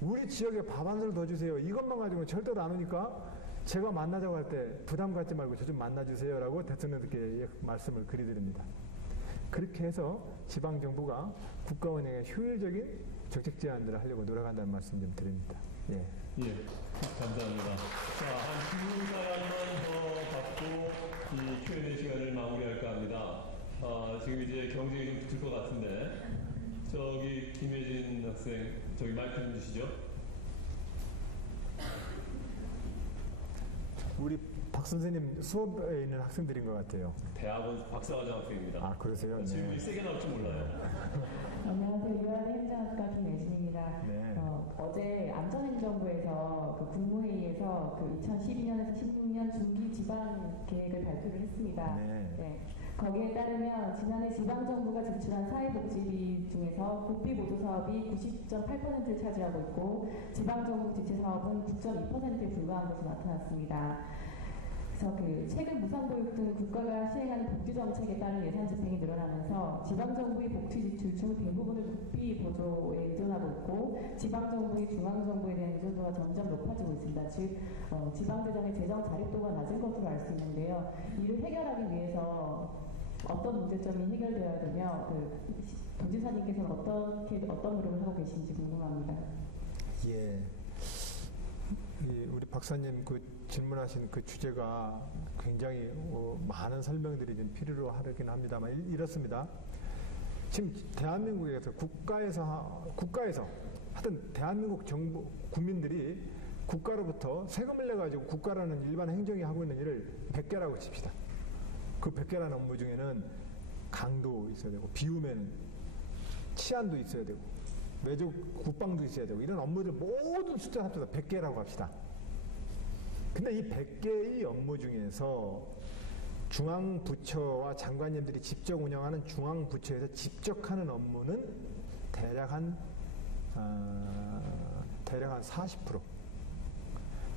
우리 지역에 밥 한 술 더 주세요. 이것만 가지고는 절대로 안 오니까 제가 만나자고 할 때 부담 갖지 말고 저 좀 만나주세요 라고 대통령들께 말씀을 그리드립니다. 그렇게 해서 지방정부가 국가 운영에 효율적인 정책 제안들을 하려고 노력한다는 말씀 좀 드립니다. 예. 예, 감사합니다. 자, 한 2사람만 더 받고 이 Q&A 시간을 마무리할까 합니다. 지금 이제 경쟁이 좀 붙을 것 같은데, 저기 김혜진 학생, 저기 마이크 좀 주시죠. 우리 박 선생님 수업에 있는 학생들인 것 같아요. 대학원 박사과정 학생입니다. 아, 그러세요? 질문이 네. 세게 나올 줄 몰라요. 안녕하세요. 유한의 행정학과 김예진입니다. 네. 어제 안전행정부에서 그 국무회의에서 그 2012년에서 16년 중기 지방 계획을 발표를 했습니다. 네. 거기에 따르면 지난해 지방정부가 지출한 사회복지비 중에서 국비보조 사업이 90.8%를 차지하고 있고 지방정부 지체 사업은 9.2%에 불과한 것으로 나타났습니다. 그래서 그 최근 무상교육 등 국가가 시행하는 복지정책에 따른 예산 집행이 늘어나면서 지방정부의 복지 지출 중 대부분을 국비 보조에 의존하고 있고 지방정부의 중앙정부에 대한 의존도가 점점 높아지고 있습니다. 즉 지방재정의 재정 자립도가 낮은 것으로 알 수 있는데요. 이를 해결하기 위해서 어떤 문제점이 해결되어야 되며 도지사님께서는 어떤 노력을 하고 계신지 궁금합니다. 예. 우리 박사님 그 질문하신 그 주제가 굉장히 많은 설명들이 좀 필요로 하긴 합니다만 이렇습니다. 지금 대한민국에서 국가에서 하여튼 대한민국 정부 국민들이 국가로부터 세금을 내가지고 국가라는 일반 행정이 하고 있는 일을 100개라고 칩시다. 그 100개라는 업무 중에는 강도 있어야 되고 비우면 치안도 있어야 되고 외적 국방도 있어야 되고 이런 업무들 모든 숫자 합쳐서 100개라고 합시다. 근데 이 100개의 업무 중에서 중앙부처와 장관님들이 직접 운영하는 중앙부처에서 직접 하는 업무는 대략 한 40%.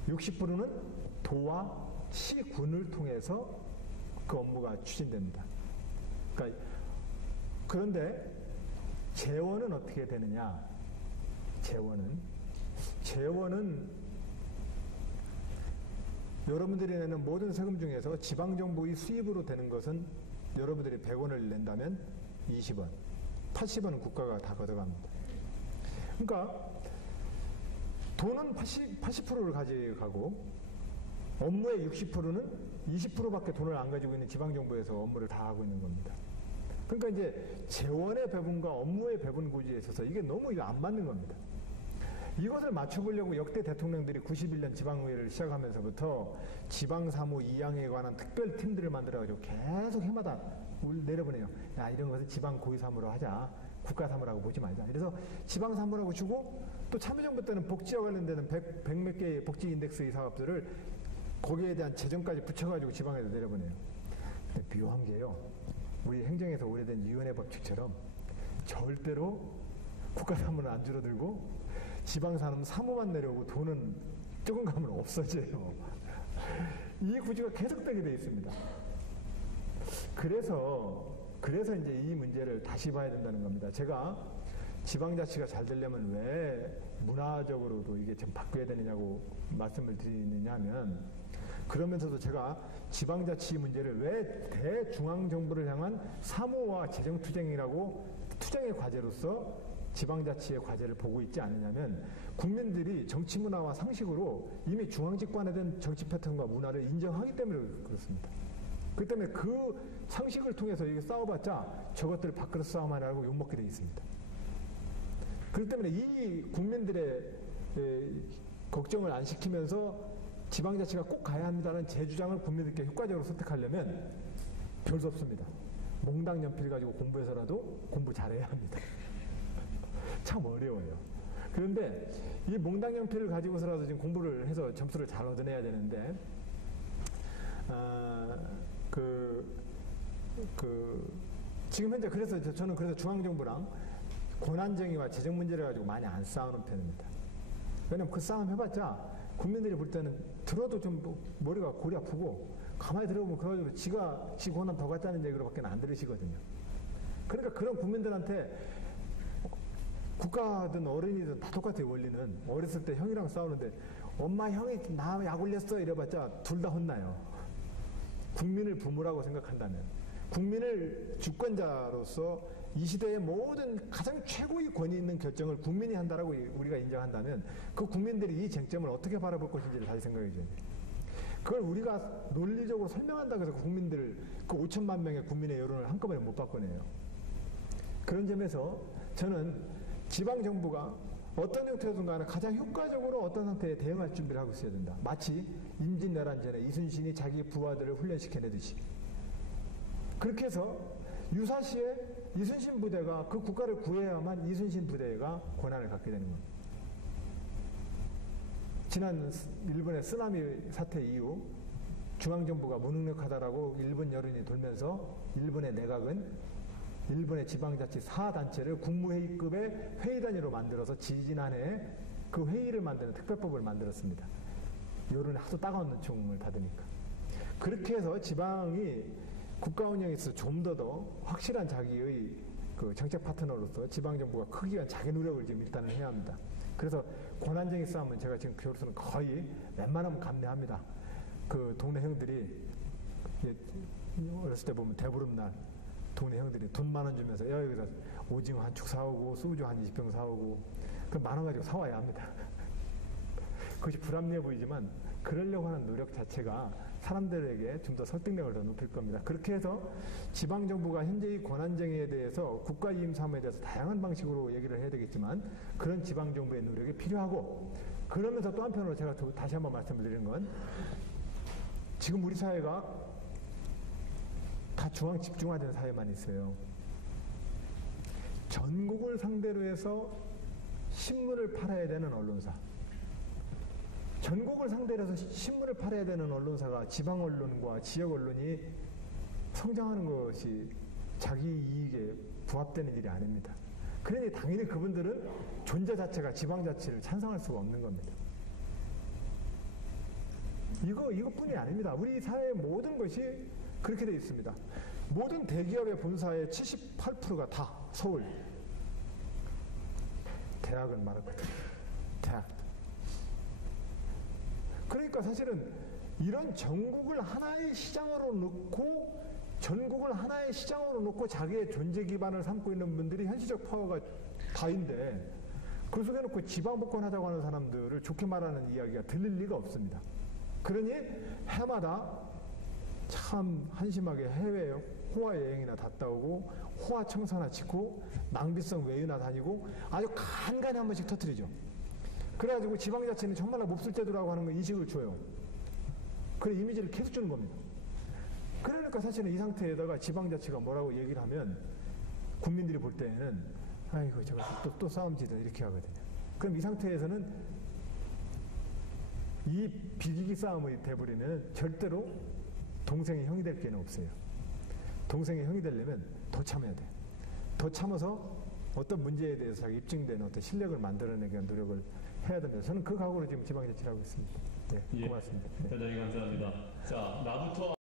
60%는 도와 시군을 통해서 그 업무가 추진됩니다. 그런데 재원은 어떻게 되느냐? 재원은 여러분들이 내는 모든 세금 중에서 지방정부의 수입으로 되는 것은 여러분들이 100원을 낸다면 20원, 80원은 국가가 다 걷어갑니다. 그러니까 돈은 80%를 가져가고 업무의 60%는 20%밖에 돈을 안 가지고 있는 지방정부에서 업무를 다 하고 있는 겁니다. 그러니까 이제 재원의 배분과 업무의 배분 구조에 있어서 이게 너무 안 맞는 겁니다. 이것을 맞춰보려고 역대 대통령들이 91년 지방의회를 시작하면서부터 지방사무 2항에 관한 특별팀들을 만들어가지고 계속 해마다 내려보내요. 야, 이런 것은 지방고위사무로 하자. 국가사무라고 보지 말자. 그래서 지방사무라고 주고 또 참여정부 때는 복지와 관련되는 100몇 개의 복지인덱스의 사업들을 거기에 대한 재정까지 붙여가지고 지방에서 내려보내요. 근데 묘한 게요. 우리 행정에서 오래된 유연의 법칙처럼 절대로 국가사무는 안 줄어들고 지방사무는 사무만 내려오고 돈은 조금 가면 없어져요. 이 구조가 계속되게 되어 있습니다. 그래서 이제 이 문제를 다시 봐야 된다는 겁니다. 제가 지방자치가 잘 되려면 왜 문화적으로도 이게 좀 바뀌어야 되느냐고 말씀을 드리느냐 하면 그러면서도 제가 지방자치 문제를 왜 대중앙정부를 향한 사무와 재정투쟁이라고 투쟁의 과제로서 지방자치의 과제를 보고 있지 않느냐면 국민들이 정치문화와 상식으로 이미 중앙집권에 대한 정치 패턴과 문화를 인정하기 때문에 그렇습니다. 그렇기 때문에 그 상식을 통해서 이게 싸워봤자 저것들 밖으로 싸움하라고 욕먹게 되어 있습니다. 그렇기 때문에 이 국민들의 걱정을 안 시키면서 지방자치가 꼭 가야 합니다라는 제 주장을 국민들께 효과적으로 설득하려면 별 수 없습니다. 몽당 연필 가지고 공부해서라도 공부 잘해야 합니다. 참 어려워요. 그런데 이 몽당 연필을 가지고서라도 지금 공부를 해서 점수를 잘 얻어내야 되는데 지금 현재 저는 그래서 중앙정부랑 권한쟁의와 재정 문제를 가지고 많이 안 싸우는 편입니다. 왜냐면 그 싸움 해봤자 국민들이 볼 때는 들어도 좀 머리가 골이 아프고 가만히 들어보면 그래가지고 지 권한 더 갖자는 얘기로밖에 안 들으시거든요. 그러니까 그런 국민들한테 국가든 어른이든 다 똑같아요. 원리는 어렸을 때 형이랑 싸우는데 엄마 형이 나 약 올렸어 이래봤자 둘 다 혼나요. 국민을 부모라고 생각한다면 국민을 주권자로서 이 시대의 모든 가장 최고의 권위 있는 결정을 국민이 한다라고 우리가 인정한다면 그 국민들이 이 쟁점을 어떻게 바라볼 것인지를 다시 생각해 줘야 돼요. 그걸 우리가 논리적으로 설명한다고 해서 국민들 그 5천만 명의 국민의 여론을 한꺼번에 못 바꿔내요. 그런 점에서 저는 지방정부가 어떤 형태로든 간에 가장 효과적으로 어떤 상태에 대응할 준비를 하고 있어야 된다. 마치 임진왜란 전에 이순신이 자기 부하들을 훈련시켜내듯이. 그렇게 해서 유사시에 이순신 부대가 그 국가를 구해야만 이순신 부대가 권한을 갖게 되는 겁니다. 지난 일본의 쓰나미 사태 이후 중앙정부가 무능력하다라고 일본 여론이 돌면서 일본의 내각은 일본의 지방자치 4단체를 국무회의급의 회의 단위로 만들어서 지지난해 그 회의를 만드는 특별법을 만들었습니다. 여론이 하도 따가운 눈총을 받으니까. 그렇게 해서 지방이 국가 운영에 있어서 좀 더 확실한 자기의 그 정책 파트너로서 지방정부가 크기가 자기 노력을 지금 일단은 해야 합니다. 그래서 권한쟁의 싸움은 제가 지금 교로서는 거의 웬만하면 감내합니다. 그 동네 형들이 어렸을 때 보면 대보름날 동네 형들이 돈 10,000원 주면서 야 여기다 오징어 한 축 사오고 소주 한 20병 사오고 그럼 10,000원 가지고 사와야 합니다. 그것이 불합리해 보이지만 그러려고 하는 노력 자체가 사람들에게 좀 더 설득력을 더 높일 겁니다. 그렇게 해서 지방정부가 현재의 권한쟁의에 대해서 국가이임 사무에 대해서 다양한 방식으로 얘기를 해야 되겠지만 그런 지방정부의 노력이 필요하고 그러면서 또 한편으로 제가 다시 한번 말씀을 드리는 건 지금 우리 사회가 다 중앙 집중화된 사회만 있어요. 전국을 상대로 해서 신문을 팔아야 되는 언론사, 전국을 상대로 해서 신문을 팔아야 되는 언론사가 지방 언론과 지역 언론이 성장하는 것이 자기 이익에 부합되는 일이 아닙니다. 그러니 당연히 그분들은 존재 자체가 지방 자치를 찬성할 수가 없는 겁니다. 이것뿐이 아닙니다. 우리 사회의 모든 것이 그렇게 되어 있습니다. 모든 대기업의 본사의 78%가 다 서울. 대학은 말았거든요. 대학. 그러니까 사실은 이런 전국을 하나의 시장으로 놓고 전국을 하나의 시장으로 놓고 자기의 존재 기반을 삼고 있는 분들이 현실적 파워가 다인데 그 속에 놓고 지방 복권하자고 하는 사람들을 좋게 말하는 이야기가 들릴 리가 없습니다. 그러니 해마다 참 한심하게 해외 호화 여행이나 갔다 오고 호화 청사나 짓고 낭비성 외유나 다니고 아주 간간히 한 번씩 터뜨리죠. 그래가지고 지방자치는 정말로 몹쓸 제도라고 하는 거 인식을 줘요. 그래 이미지를 계속 주는 겁니다. 그러니까 사실은 이 상태에다가 지방자치가 뭐라고 얘기를 하면 국민들이 볼 때에는 아이고 저거 또 싸움지다 이렇게 하거든요. 그럼 이 상태에서는 이 비기기 싸움이 돼버리면 절대로 동생이 형이 될 게는 없어요. 동생이 형이 되려면 더 참아야 돼요. 더 참아서 어떤 문제에 대해서 자기 입증되는 어떤 실력을 만들어내기 위한 노력을 해야 됩니다. 저는 그 각오로 지금 지방자치를 하고 있습니다. 네, 고맙습니다. 대단히 감사합니다. 자, 나부터